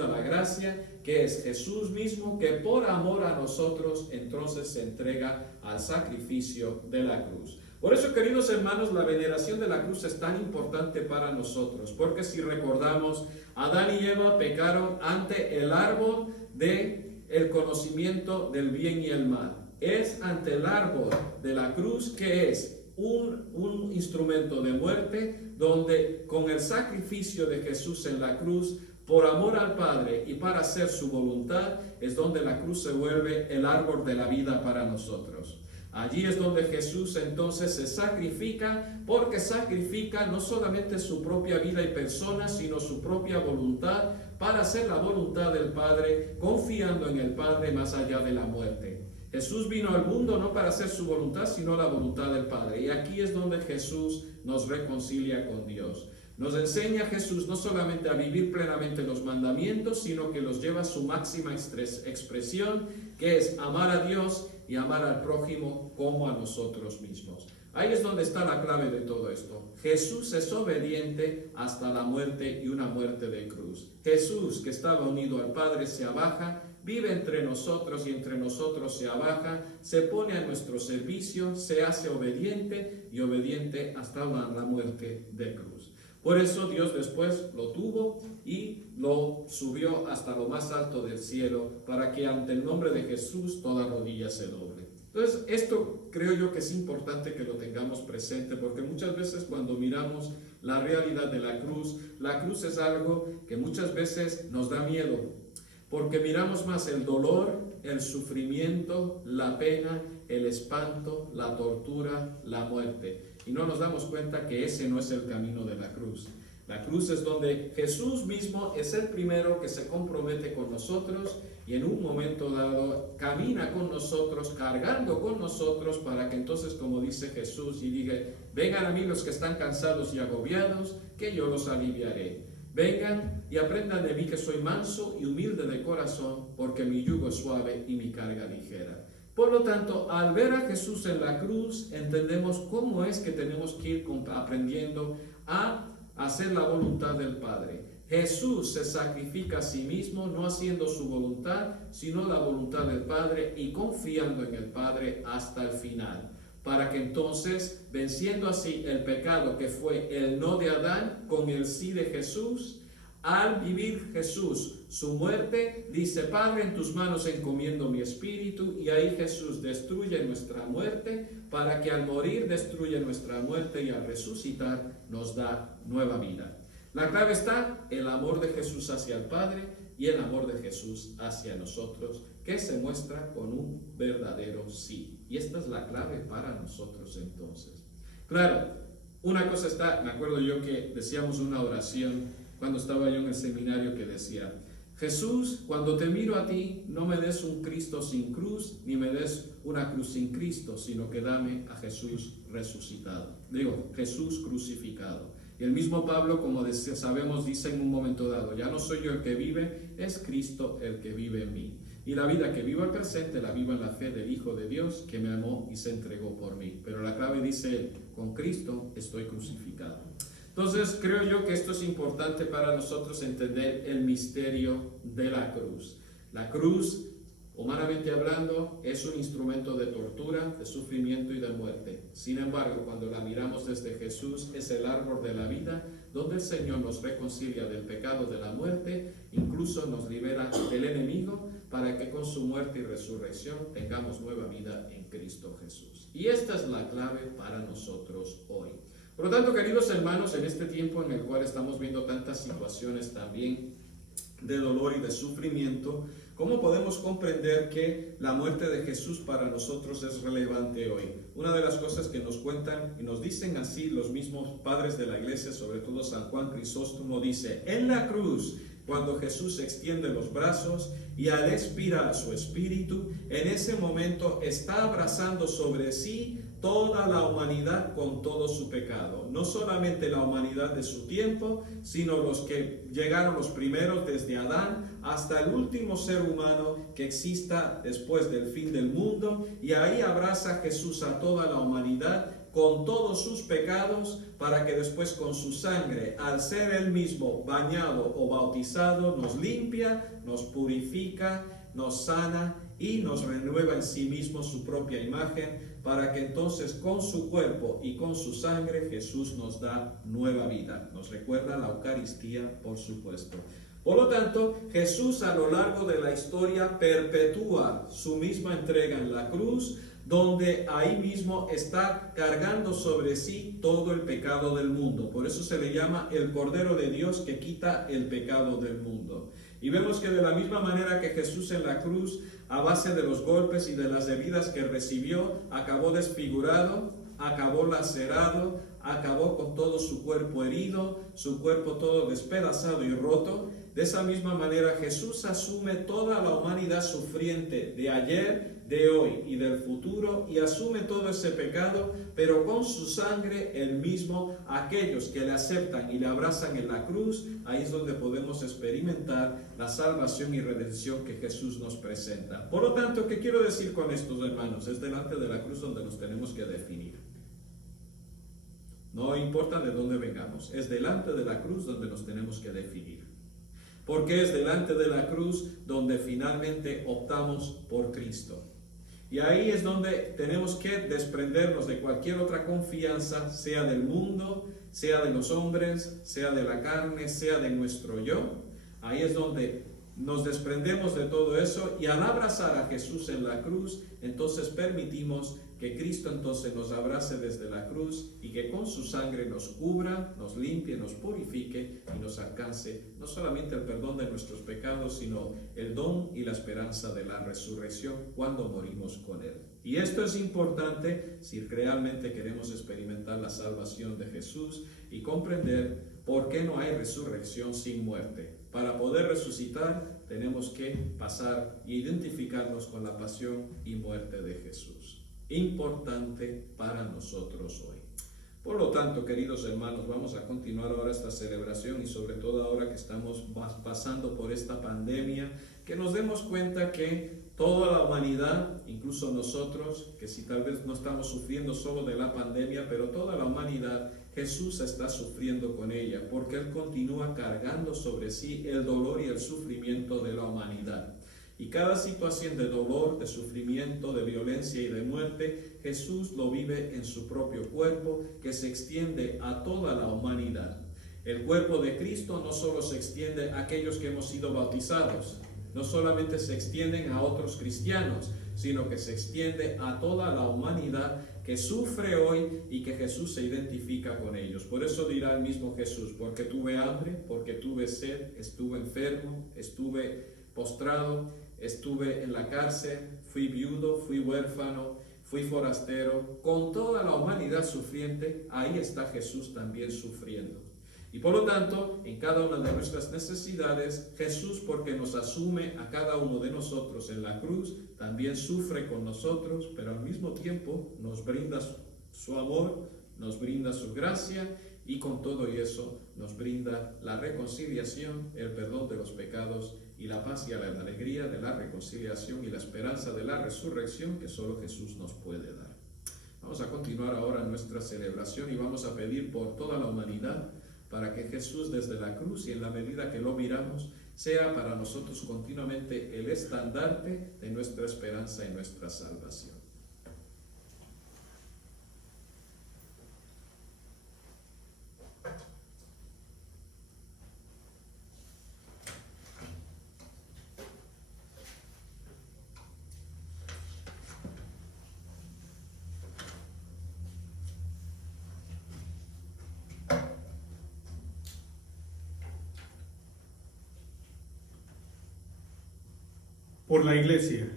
la gracia, que es Jesús mismo, que por amor a nosotros entonces se entrega al sacrificio de la cruz. Por eso, queridos hermanos, la veneración de la cruz es tan importante para nosotros, porque si recordamos, Adán y Eva pecaron ante el árbol del conocimiento del bien y el mal. Es ante el árbol de la cruz, que es un instrumento de muerte, donde con el sacrificio de Jesús en la cruz, por amor al Padre y para hacer su voluntad, es donde la cruz se vuelve el árbol de la vida para nosotros. Allí es donde Jesús entonces se sacrifica, porque sacrifica no solamente su propia vida y persona, sino su propia voluntad para hacer la voluntad del Padre, confiando en el Padre más allá de la muerte. Jesús vino al mundo no para hacer su voluntad, sino la voluntad del Padre. Y aquí es donde Jesús nos reconcilia con Dios. Nos enseña Jesús no solamente a vivir plenamente los mandamientos, sino que los lleva a su máxima expresión, que es amar a Dios y amar al prójimo como a nosotros mismos. Ahí es donde está la clave de todo esto. Jesús es obediente hasta la muerte y una muerte de cruz. Jesús, que estaba unido al Padre, se abaja, vive entre nosotros y entre nosotros se abaja, se pone a nuestro servicio, se hace obediente y obediente hasta la muerte de cruz. Por eso Dios después lo tuvo y lo subió hasta lo más alto del cielo, para que ante el nombre de Jesús toda rodilla se doble. Entonces, esto creo yo que es importante que lo tengamos presente, porque muchas veces cuando miramos la realidad de la cruz es algo que muchas veces nos da miedo, porque miramos más el dolor, el sufrimiento, la pena, el espanto, la tortura, la muerte. Y no nos damos cuenta que ese no es el camino de la cruz. La cruz es donde Jesús mismo es el primero que se compromete con nosotros y en un momento dado camina con nosotros, cargando con nosotros, para que entonces, como dice Jesús, y diga: vengan a mí los que están cansados y agobiados, que yo los aliviaré. Vengan y aprendan de mí, que soy manso y humilde de corazón, porque mi yugo es suave y mi carga ligera. Por lo tanto, al ver a Jesús en la cruz, entendemos cómo es que tenemos que ir aprendiendo a hacer la voluntad del Padre. Jesús se sacrifica a sí mismo, no haciendo su voluntad, sino la voluntad del Padre, y confiando en el Padre hasta el final, para que entonces, venciendo así el pecado que fue el no de Adán con el sí de Jesús, al vivir Jesús su muerte, dice: Padre, en tus manos encomiendo mi espíritu, y ahí Jesús destruye nuestra muerte, para que al morir destruye nuestra muerte y al resucitar nos da nueva vida. La clave está el amor de Jesús hacia el Padre y el amor de Jesús hacia nosotros, que se muestra con un verdadero sí. Y esta es la clave para nosotros entonces. Claro, una cosa está, me acuerdo yo que decíamos una oración cuando estaba yo en el seminario que decía: Jesús, cuando te miro a ti, no me des un Cristo sin cruz, ni me des una cruz sin Cristo, sino que dame a Jesús resucitado. Digo, Jesús crucificado. Y el mismo Pablo, como sabemos, dice en un momento dado: ya no soy yo el que vive, es Cristo el que vive en mí. Y la vida que vivo al presente la vivo en la fe del Hijo de Dios, que me amó y se entregó por mí. Pero la clave dice él: con Cristo estoy crucificado. Entonces creo yo que esto es importante para nosotros entender el misterio de la cruz. La cruz, humanamente hablando, es un instrumento de tortura, de sufrimiento y de muerte. Sin embargo, cuando la miramos desde Jesús, es el árbol de la vida, donde el Señor nos reconcilia del pecado de la muerte, incluso nos libera del enemigo, para que con su muerte y resurrección tengamos nueva vida en Cristo Jesús. Y esta es la clave para nosotros hoy. Por lo tanto, queridos hermanos, en este tiempo en el cual estamos viendo tantas situaciones también de dolor y de sufrimiento, ¿cómo podemos comprender que la muerte de Jesús para nosotros es relevante hoy? Una de las cosas que nos cuentan y nos dicen así los mismos padres de la iglesia, sobre todo San Juan Crisóstomo, dice: en la cruz, cuando Jesús extiende los brazos y al expirar su espíritu, en ese momento está abrazando sobre sí toda la humanidad con todo su pecado. No solamente la humanidad de su tiempo, sino los que llegaron los primeros desde Adán hasta el último ser humano que exista después del fin del mundo. Y ahí abraza Jesús a toda la humanidad con todos sus pecados, para que después con su sangre, al ser él mismo bañado o bautizado, nos limpia, nos purifica, nos sana y nos renueva en sí mismo su propia imagen, para que entonces con su cuerpo y con su sangre Jesús nos da nueva vida. Nos recuerda la Eucaristía, por supuesto. Por lo tanto, Jesús a lo largo de la historia perpetúa su misma entrega en la cruz, donde ahí mismo está cargando sobre sí todo el pecado del mundo. Por eso se le llama el Cordero de Dios que quita el pecado del mundo. Y vemos que de la misma manera que Jesús en la cruz, a base de los golpes y de las heridas que recibió, acabó desfigurado, acabó lacerado, acabó con todo su cuerpo herido, su cuerpo todo despedazado y roto. De esa misma manera Jesús asume toda la humanidad sufriente de ayer, de hoy y del futuro, y asume todo ese pecado, pero con su sangre él mismo, aquellos que le aceptan y le abrazan en la cruz, ahí es donde podemos experimentar la salvación y redención que Jesús nos presenta. Por lo tanto, ¿qué quiero decir con estos hermanos? Es delante de la cruz donde nos tenemos que definir. No importa de dónde vengamos, es delante de la cruz donde nos tenemos que definir. Porque es delante de la cruz donde finalmente optamos por Cristo. Y ahí es donde tenemos que desprendernos de cualquier otra confianza, sea del mundo, sea de los hombres, sea de la carne, sea de nuestro yo. Ahí es donde nos desprendemos de todo eso y al abrazar a Jesús en la cruz, entonces permitimos que Cristo entonces nos abrace desde la cruz y que con su sangre nos cubra, nos limpie, nos purifique y nos alcance no solamente el perdón de nuestros pecados, sino el don y la esperanza de la resurrección cuando morimos con Él. Y esto es importante si realmente queremos experimentar la salvación de Jesús y comprender por qué no hay resurrección sin muerte. Para poder resucitar tenemos que pasar e identificarnos con la pasión y muerte de Jesús. Importante para nosotros hoy. Por lo tanto, queridos hermanos, vamos a continuar ahora esta celebración y sobre todo ahora que estamos pasando por esta pandemia, que nos demos cuenta que toda la humanidad, incluso nosotros, que si tal vez no estamos sufriendo solo de la pandemia, pero toda la humanidad, Jesús está sufriendo con ella, porque Él continúa cargando sobre sí el dolor y el sufrimiento de la humanidad. Y cada situación de dolor, de sufrimiento, de violencia y de muerte, Jesús lo vive en su propio cuerpo, que se extiende a toda la humanidad. El cuerpo de Cristo no solo se extiende a aquellos que hemos sido bautizados, no solamente se extienden a otros cristianos, sino que se extiende a toda la humanidad que sufre hoy y que Jesús se identifica con ellos. Por eso dirá el mismo Jesús: porque tuve hambre, porque tuve sed, estuve enfermo, estuve postrado, estuve en la cárcel, fui viudo, fui huérfano, fui forastero. Con toda la humanidad sufriente, ahí está Jesús también sufriendo. Y por lo tanto, en cada una de nuestras necesidades, Jesús, porque nos asume a cada uno de nosotros en la cruz, también sufre con nosotros, pero al mismo tiempo nos brinda su amor, nos brinda su gracia y con todo eso nos brinda la reconciliación, el perdón de los pecados y la paz y la alegría de la reconciliación y la esperanza de la resurrección que solo Jesús nos puede dar. Vamos a continuar ahora nuestra celebración y vamos a pedir por toda la humanidad para que Jesús desde la cruz y en la medida que lo miramos sea para nosotros continuamente el estandarte de nuestra esperanza y nuestra salvación. Por la Iglesia.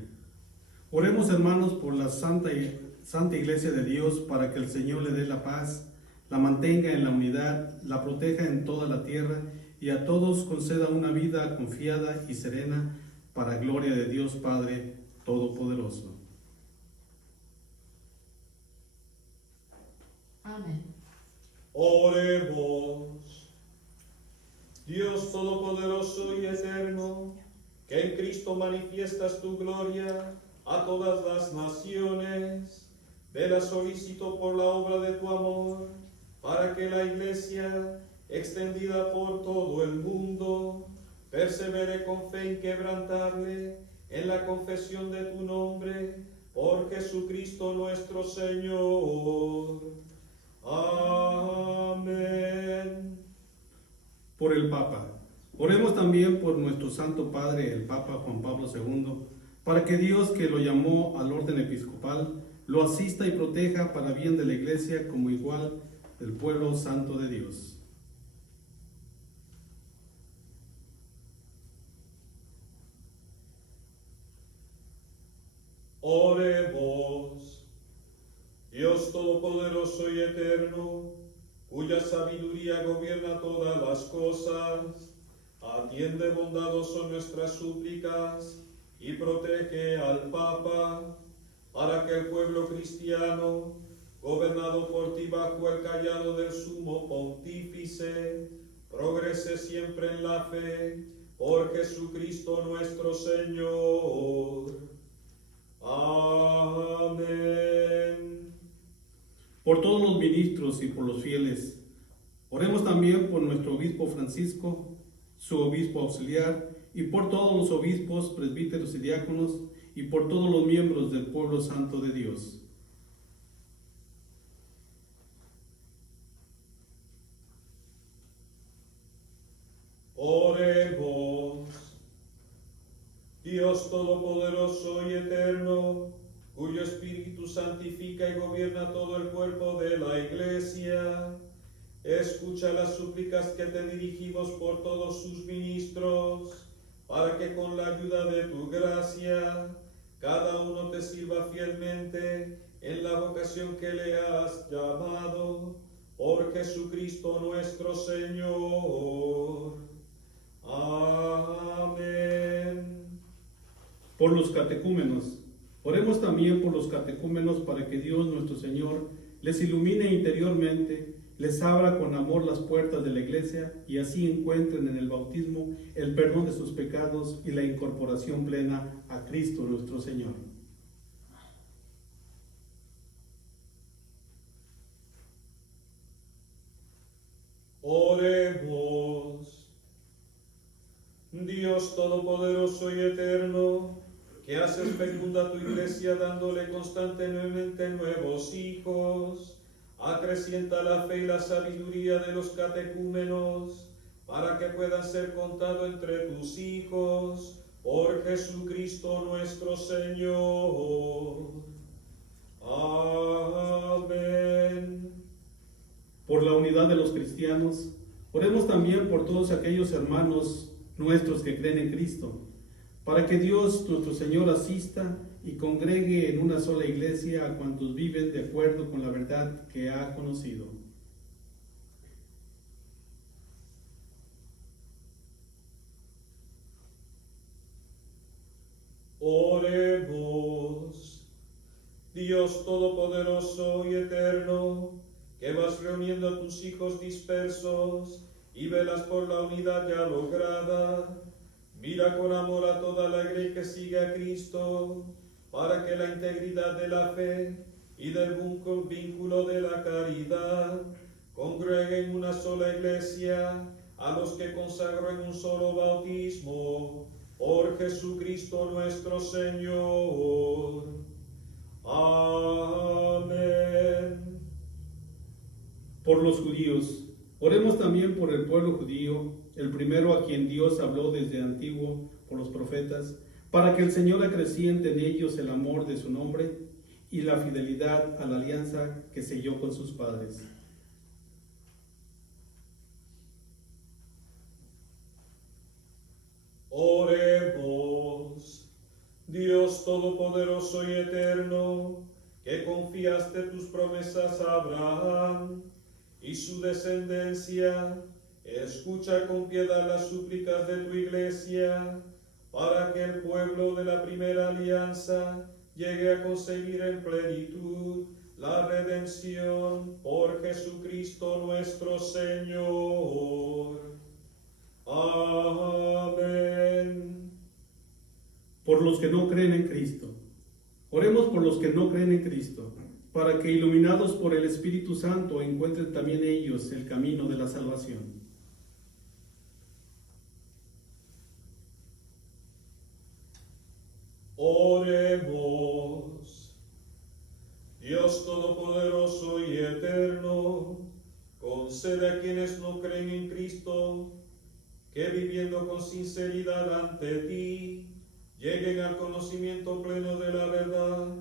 Oremos, hermanos, por la Santa Iglesia de Dios, para que el Señor le dé la paz, la mantenga en la unidad, la proteja en toda la tierra y a todos conceda una vida confiada y serena para gloria de Dios Padre Todopoderoso. Amén. Oremos. Dios Todopoderoso y Eterno, que en Cristo manifiestas tu gloria a todas las naciones, vela solícito por la obra de tu amor, para que la Iglesia, extendida por todo el mundo, persevere con fe inquebrantable en la confesión de tu nombre, por Jesucristo nuestro Señor. Amén. Por el Papa. Oremos también por nuestro Santo Padre, el Papa Juan Pablo II, para que Dios, que lo llamó al orden episcopal, lo asista y proteja para bien de la Iglesia como igual del pueblo santo de Dios. Oremos. Dios Todopoderoso y Eterno, cuya sabiduría gobierna todas las cosas, atiende bondadoso nuestras súplicas y protege al Papa, para que el pueblo cristiano, gobernado por ti bajo el cayado del sumo pontífice, progrese siempre en la fe, por Jesucristo nuestro Señor. Amén. Por todos los ministros y por los fieles, oremos también por nuestro obispo Francisco, su obispo auxiliar, y por todos los obispos, presbíteros y diáconos, y por todos los miembros del pueblo santo de Dios. Oremos. Dios Todopoderoso y Eterno, cuyo Espíritu santifica y gobierna todo el cuerpo de la Iglesia, escucha las súplicas que te dirigimos por todos sus ministros, para que con la ayuda de tu gracia, cada uno te sirva fielmente en la vocación que le has llamado, por Jesucristo nuestro Señor. Amén. Por los catecúmenos. Oremos también por los catecúmenos para que Dios nuestro Señor les ilumine interiormente, les abra con amor las puertas de la Iglesia y así encuentren en el bautismo el perdón de sus pecados y la incorporación plena a Cristo nuestro Señor. Oremos. Dios Todopoderoso y Eterno, que haces fecunda tu Iglesia dándole constantemente nuevos hijos, acrecienta la fe y la sabiduría de los catecúmenos, para que puedan ser contados entre tus hijos, por Jesucristo nuestro Señor. Amén. Por la unidad de los cristianos, oremos también por todos aquellos hermanos nuestros que creen en Cristo, para que Dios nuestro Señor asista y congregue en una sola iglesia a cuantos viven de acuerdo con la verdad que ha conocido. Oremos. Dios Todopoderoso y Eterno, que vas reuniendo a tus hijos dispersos y velas por la unidad ya lograda, mira con amor a toda la grey que sigue a Cristo, para que la integridad de la fe y del vínculo de la caridad congregue en una sola iglesia a los que consagró en un solo bautismo, por Jesucristo nuestro Señor. Amén. Por los judíos, oremos también por el pueblo judío, el primero a quien Dios habló desde antiguo por los profetas, para que el Señor acreciente en ellos el amor de su nombre y la fidelidad a la alianza que selló con sus padres. Oremos. Dios Todopoderoso y Eterno, que confiaste tus promesas a Abraham y su descendencia, escucha con piedad las súplicas de tu Iglesia, para que el pueblo de la primera alianza llegue a conseguir en plenitud la redención por Jesucristo nuestro Señor. Amén. Por los que no creen en Cristo. Oremos por los que no creen en Cristo, para que iluminados por el Espíritu Santo encuentren también ellos el camino de la salvación. Oremos. Dios Todopoderoso y Eterno, concede a quienes no creen en Cristo que viviendo con sinceridad ante ti, lleguen al conocimiento pleno de la verdad,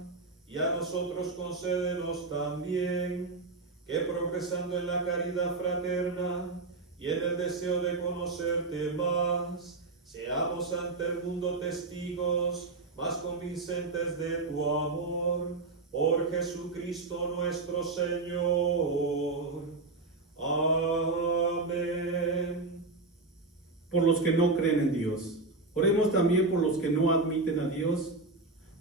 y a nosotros concédenos también que progresando en la caridad fraterna y en el deseo de conocerte más, seamos ante el mundo testigos más convincentes de tu amor, por Jesucristo nuestro Señor. Amén. Por los que no creen en Dios. Oremos también por los que no admiten a Dios,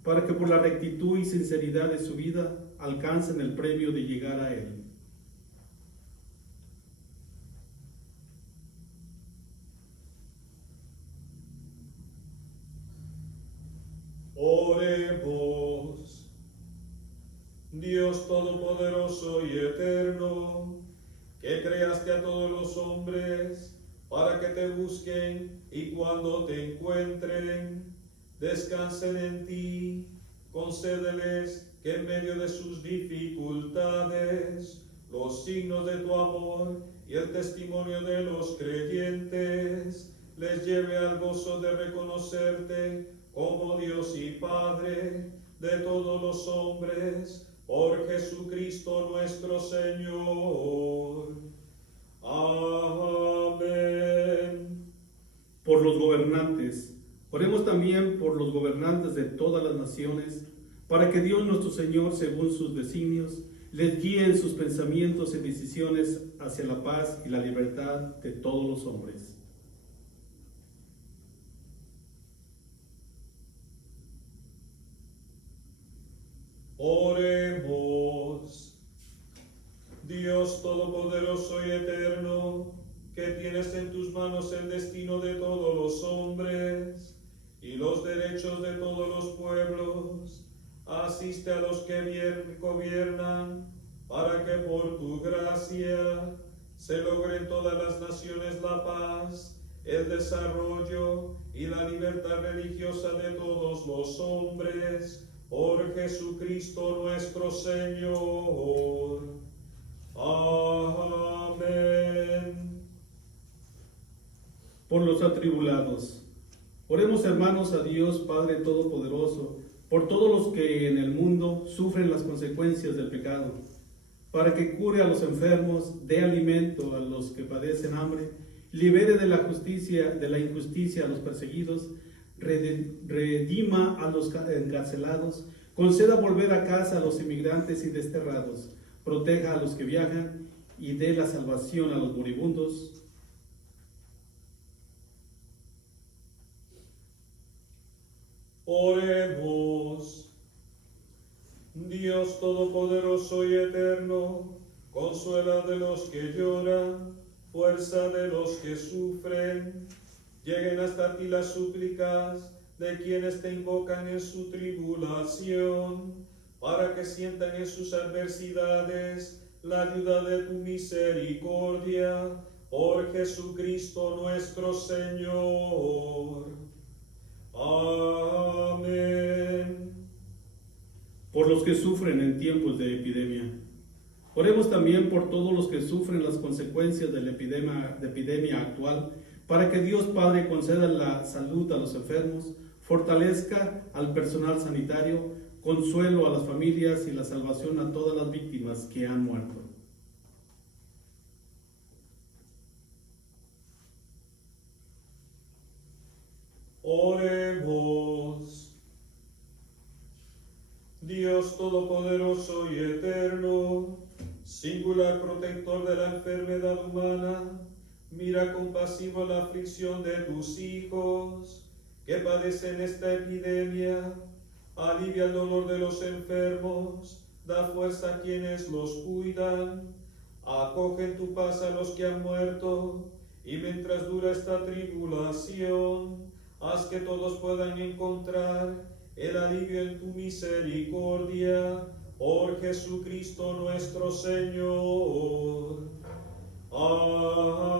para que por la rectitud y sinceridad de su vida alcancen el premio de llegar a Él. Oremos. Dios Todopoderoso y Eterno, que creaste a todos los hombres para que te busquen y cuando te encuentren, descansen en ti, concédeles que en medio de sus dificultades, los signos de tu amor y el testimonio de los creyentes les lleve al gozo de reconocerte como Dios y Padre de todos los hombres, por Jesucristo nuestro Señor. Amén. Por los gobernantes, oremos también por los gobernantes de todas las naciones, para que Dios nuestro Señor, según sus designios, les guíe en sus pensamientos y decisiones hacia la paz y la libertad de todos los hombres. Oremos. Dios Todopoderoso y Eterno, que tienes en tus manos el destino de todos los hombres y los derechos de todos los pueblos, asiste a los que gobiernan, para que por tu gracia se logre en todas las naciones la paz, el desarrollo y la libertad religiosa de todos los hombres, por Jesucristo nuestro Señor. Amén. Por los atribulados, oremos, hermanos, a Dios Padre Todopoderoso, por todos los que en el mundo sufren las consecuencias del pecado, para que cure a los enfermos, dé alimento a los que padecen hambre, libere de la injusticia a los perseguidos, redima a los encarcelados, conceda volver a casa a los inmigrantes y desterrados, proteja a los que viajan y dé la salvación a los moribundos. Oremos. Dios Todopoderoso y Eterno, consuela de los que lloran, fuerza de los que sufren. Lleguen hasta ti las súplicas de quienes te invocan en su tribulación, para que sientan en sus adversidades la ayuda de tu misericordia, por Jesucristo nuestro Señor. Amén. Por los que sufren en tiempos de epidemia. Oremos también por todos los que sufren las consecuencias de la epidemia actual, para que Dios Padre conceda la salud a los enfermos, fortalezca al personal sanitario, consuelo a las familias y la salvación a todas las víctimas que han muerto. Oremos. Dios Todopoderoso y Eterno, singular protector de la enfermedad humana, mira compasivo la aflicción de tus hijos que padecen esta epidemia, alivia el dolor de los enfermos, da fuerza a quienes los cuidan, acoge en tu paz a los que han muerto, y mientras dura esta tribulación, haz que todos puedan encontrar el alivio en tu misericordia, por Jesucristo nuestro Señor. Amén.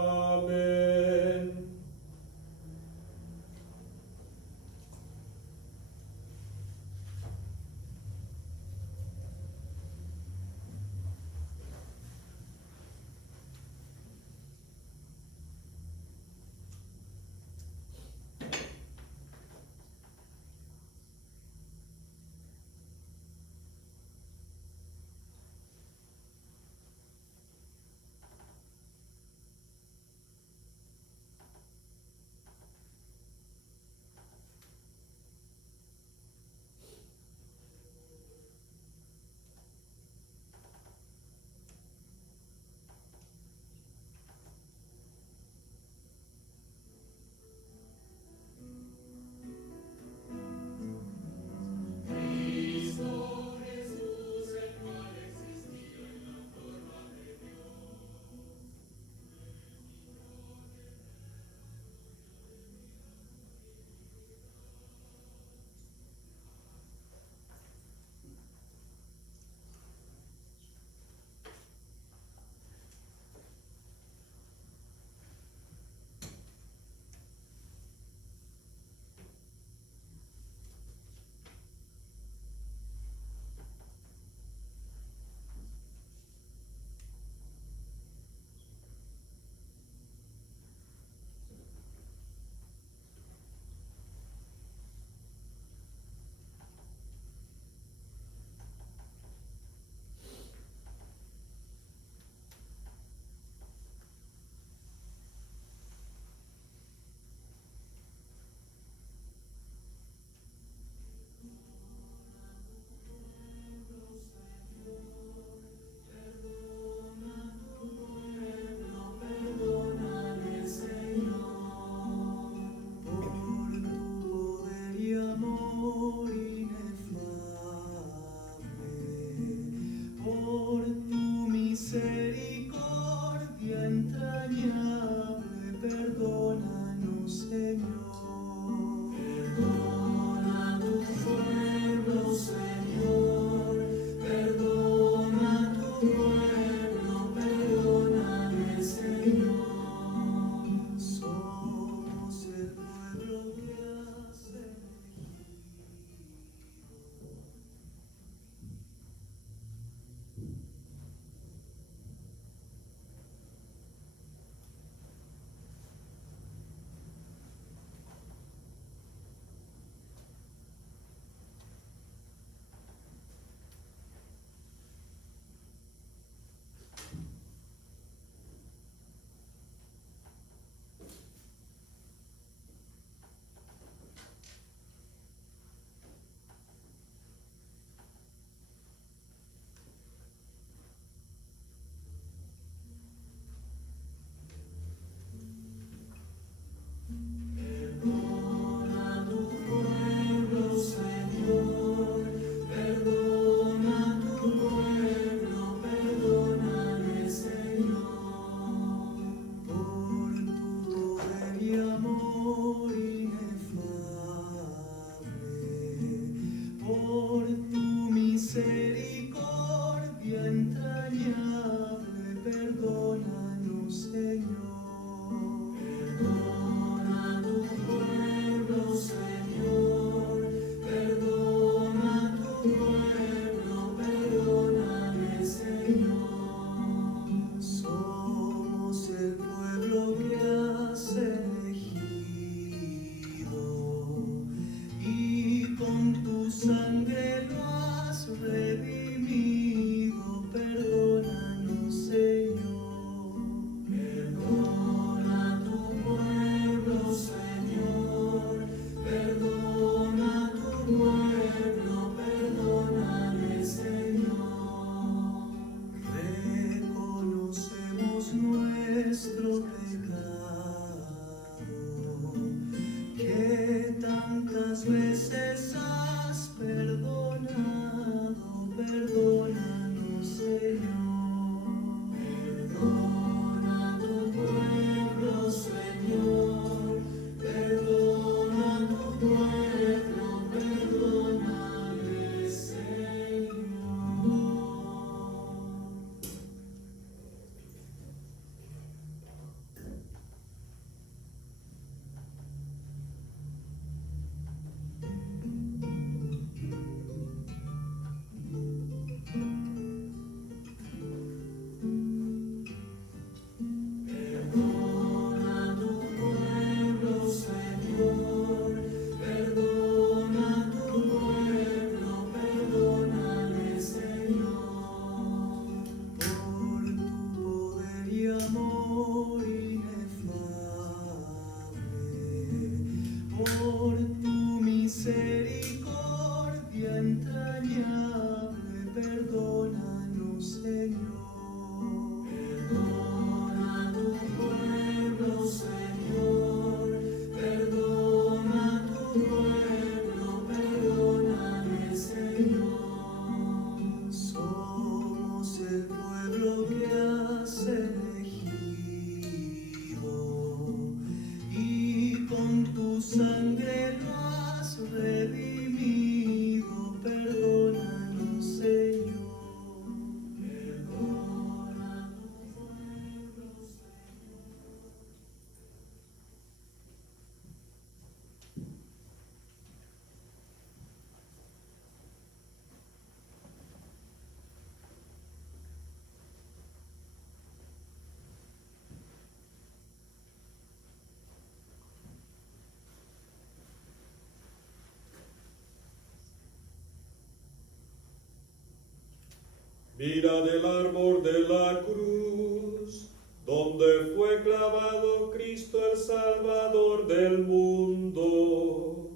Mira del árbol de la cruz, donde fue clavado Cristo el Salvador del mundo.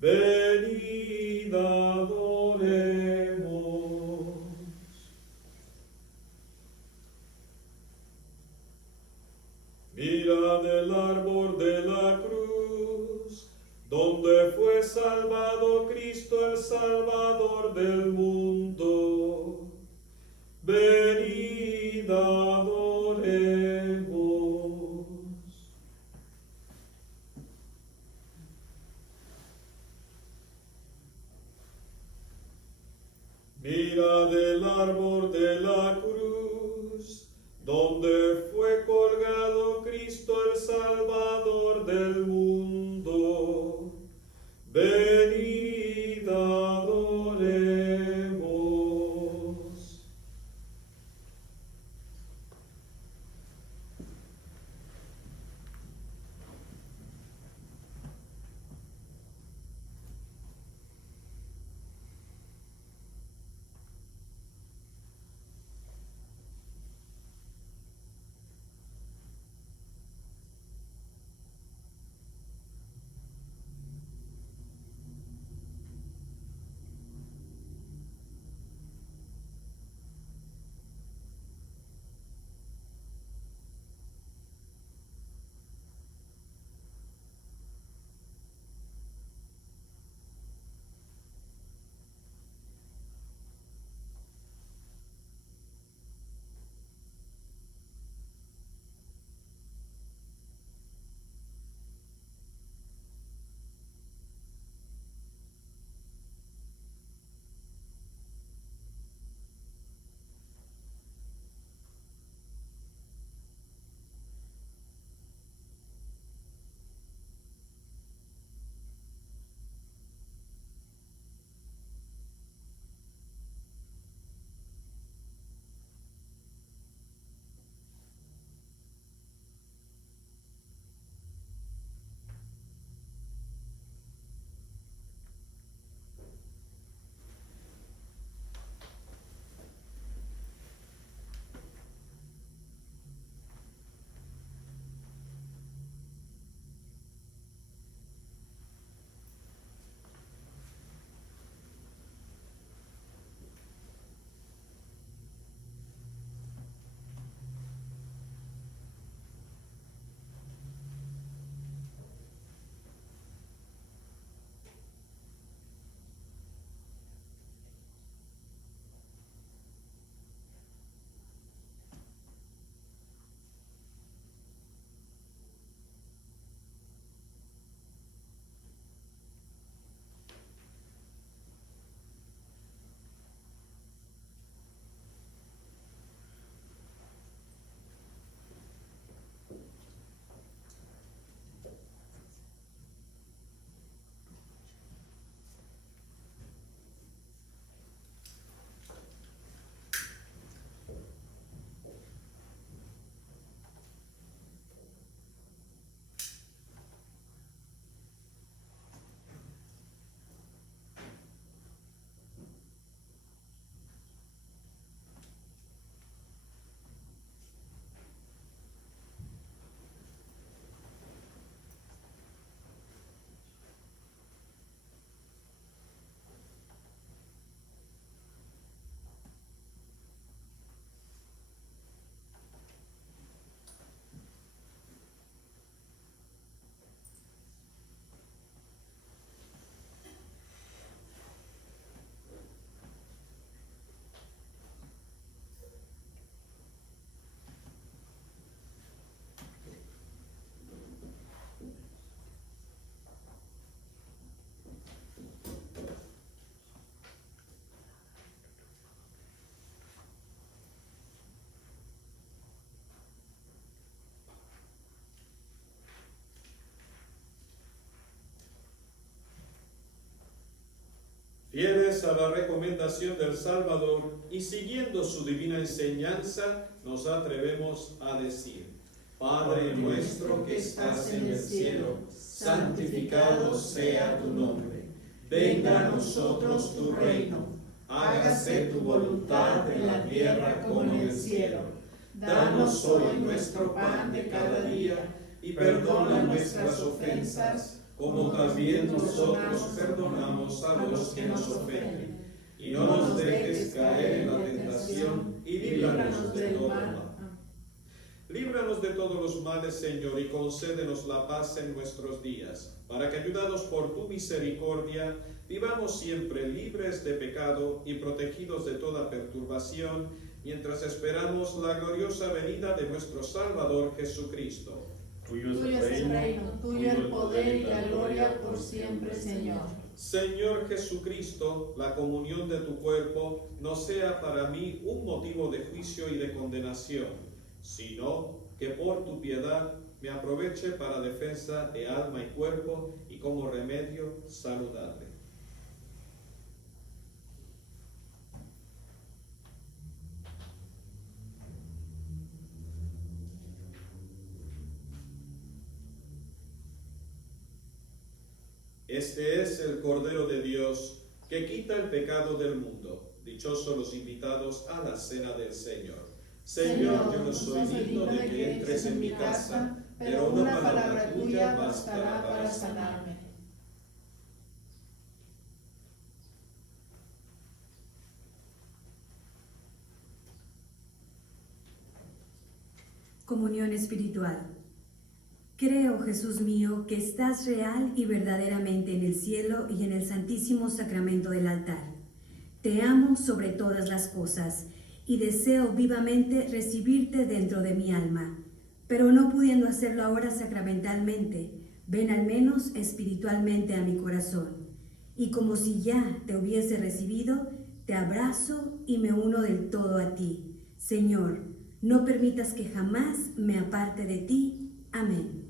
Venid, adoremos. Mira del árbol de la cruz, donde fue salvado Cristo el Salvador del mundo. Venid, adoremos. Mira del árbol de la cruz, donde fue colgado Cristo el Salvador del mundo. Venid, adoremos. Fieles a la recomendación del Salvador y siguiendo su divina enseñanza, nos atrevemos a decir: Padre nuestro que estás en el cielo, santificado sea tu nombre. Venga a nosotros tu reino. hágase tu voluntad en la tierra como en el cielo. Danos hoy nuestro pan de cada día y perdona nuestras ofensas, como también nosotros perdonamos a los que nos ofenden. Y no nos dejes caer en la tentación, y líbranos de todo mal. Líbranos de todos los males, Señor, y concédenos la paz en nuestros días, para que, ayudados por tu misericordia, vivamos siempre libres de pecado y protegidos de toda perturbación, mientras esperamos la gloriosa venida de nuestro Salvador Jesucristo. Tuyo es el reino, tuyo el poder y la gloria por siempre, Señor. Señor Jesucristo, la comunión de tu cuerpo no sea para mí un motivo de juicio y de condenación, sino que por tu piedad me aproveche para defensa de alma y cuerpo y como remedio saludable. Este es el Cordero de Dios que quita el pecado del mundo. Dichosos los invitados a la cena del Señor. Señor, yo no soy digno de que entres en mi casa, pero una palabra tuya bastará para sanarme. Comunión espiritual. Creo, Jesús mío, que estás real y verdaderamente en el cielo y en el santísimo sacramento del altar. Te amo sobre todas las cosas y deseo vivamente recibirte dentro de mi alma, pero no pudiendo hacerlo ahora sacramentalmente, ven al menos espiritualmente a mi corazón. Y como si ya te hubiese recibido, te abrazo y me uno del todo a ti. Señor, no permitas que jamás me aparte de ti. Amén.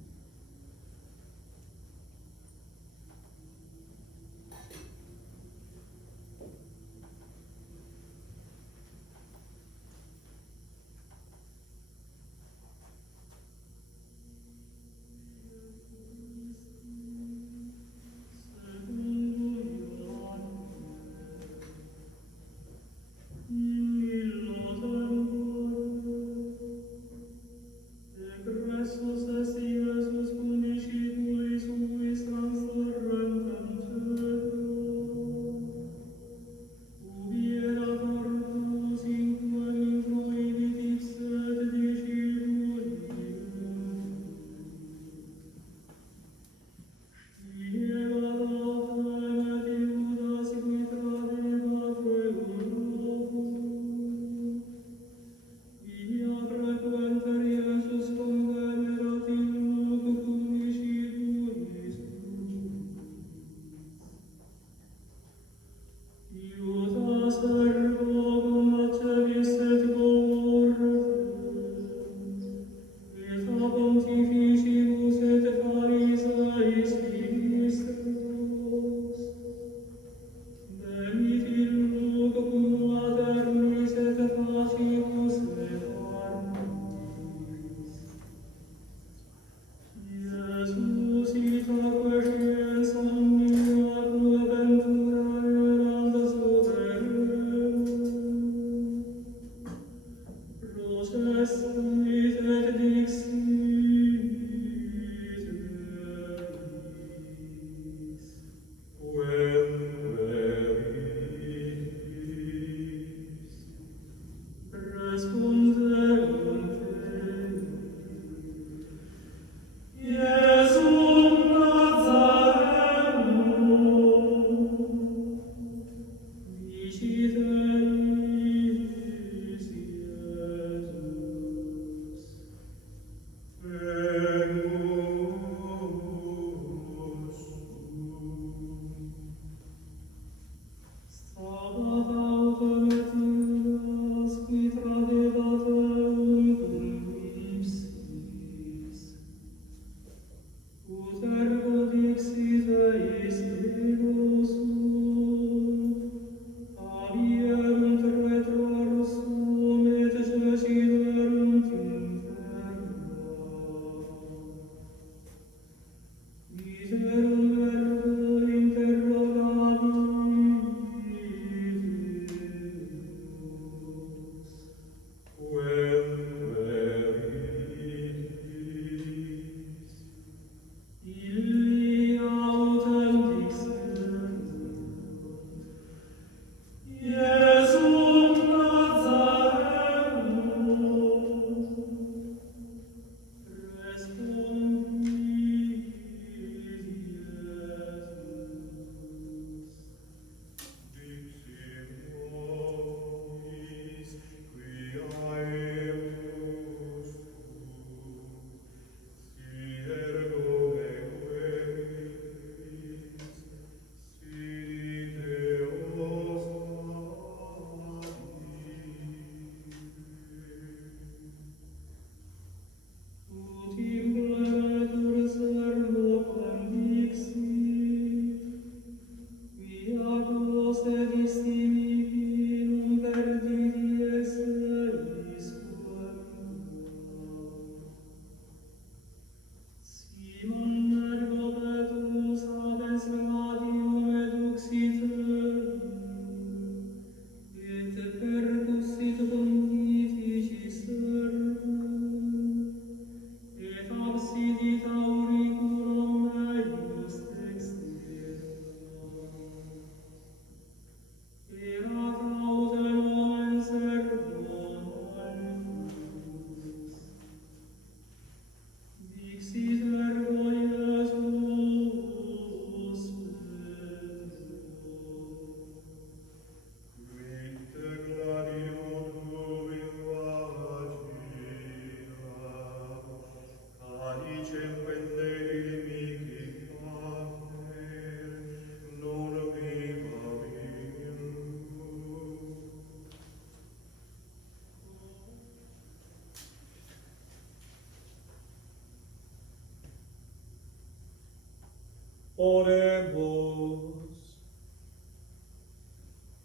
Oremos.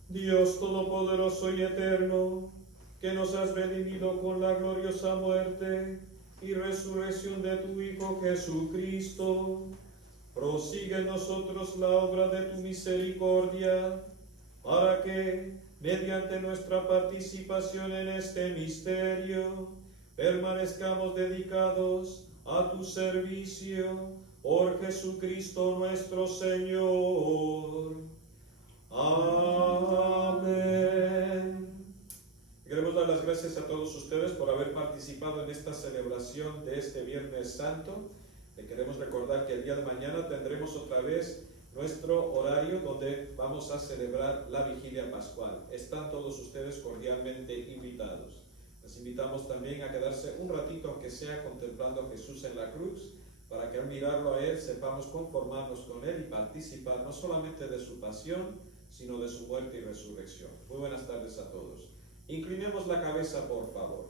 Dios Todopoderoso y Eterno, que nos has redimido con la gloriosa muerte y resurrección de tu Hijo Jesucristo, prosigue en nosotros la obra de tu misericordia, para que, mediante nuestra participación en este misterio, permanezcamos dedicados a tu servicio, por Jesucristo nuestro Señor. Amén. Queremos dar las gracias a todos ustedes por haber participado en esta celebración de este Viernes Santo. Le queremos recordar que el día de mañana tendremos otra vez nuestro horario donde vamos a celebrar la Vigilia Pascual. Están todos ustedes cordialmente invitados. Les invitamos también a quedarse un ratito, aunque sea contemplando a Jesús en la cruz, para que al mirarlo a Él sepamos conformarnos con Él y participar no solamente de su pasión, sino de su muerte y resurrección. Muy buenas tardes a todos. Inclinemos la cabeza, por favor.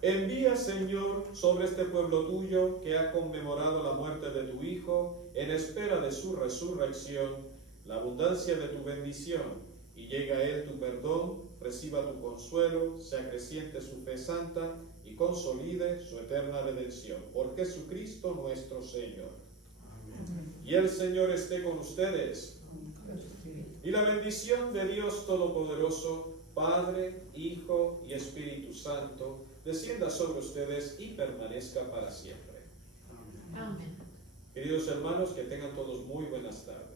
Envía, Señor, sobre este pueblo tuyo que ha conmemorado la muerte de tu Hijo, en espera de su resurrección, la abundancia de tu bendición, y llegue a él tu perdón, reciba tu consuelo, se acreciente su fe santa y consolide su eterna redención. Por Jesucristo nuestro Señor. Amén. Y el Señor esté con ustedes. Y la bendición de Dios Todopoderoso, Padre, Hijo y Espíritu Santo, descienda sobre ustedes y permanezca para siempre. Amén. Queridos hermanos, que tengan todos muy buenas tardes.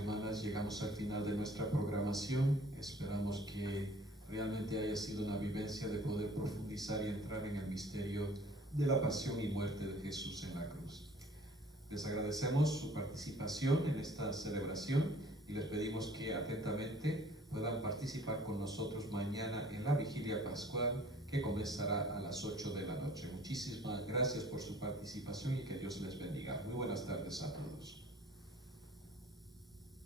hermanas, llegamos al final de nuestra programación. Esperamos que realmente haya sido una vivencia de poder profundizar y entrar en el misterio de la pasión y muerte de Jesús en la cruz. Les agradecemos su participación en esta celebración y les pedimos que atentamente puedan participar con nosotros mañana en la vigilia pascual que comenzará a las 8 de la noche. Muchísimas gracias por su participación y que Dios les bendiga. Muy buenas tardes a todos.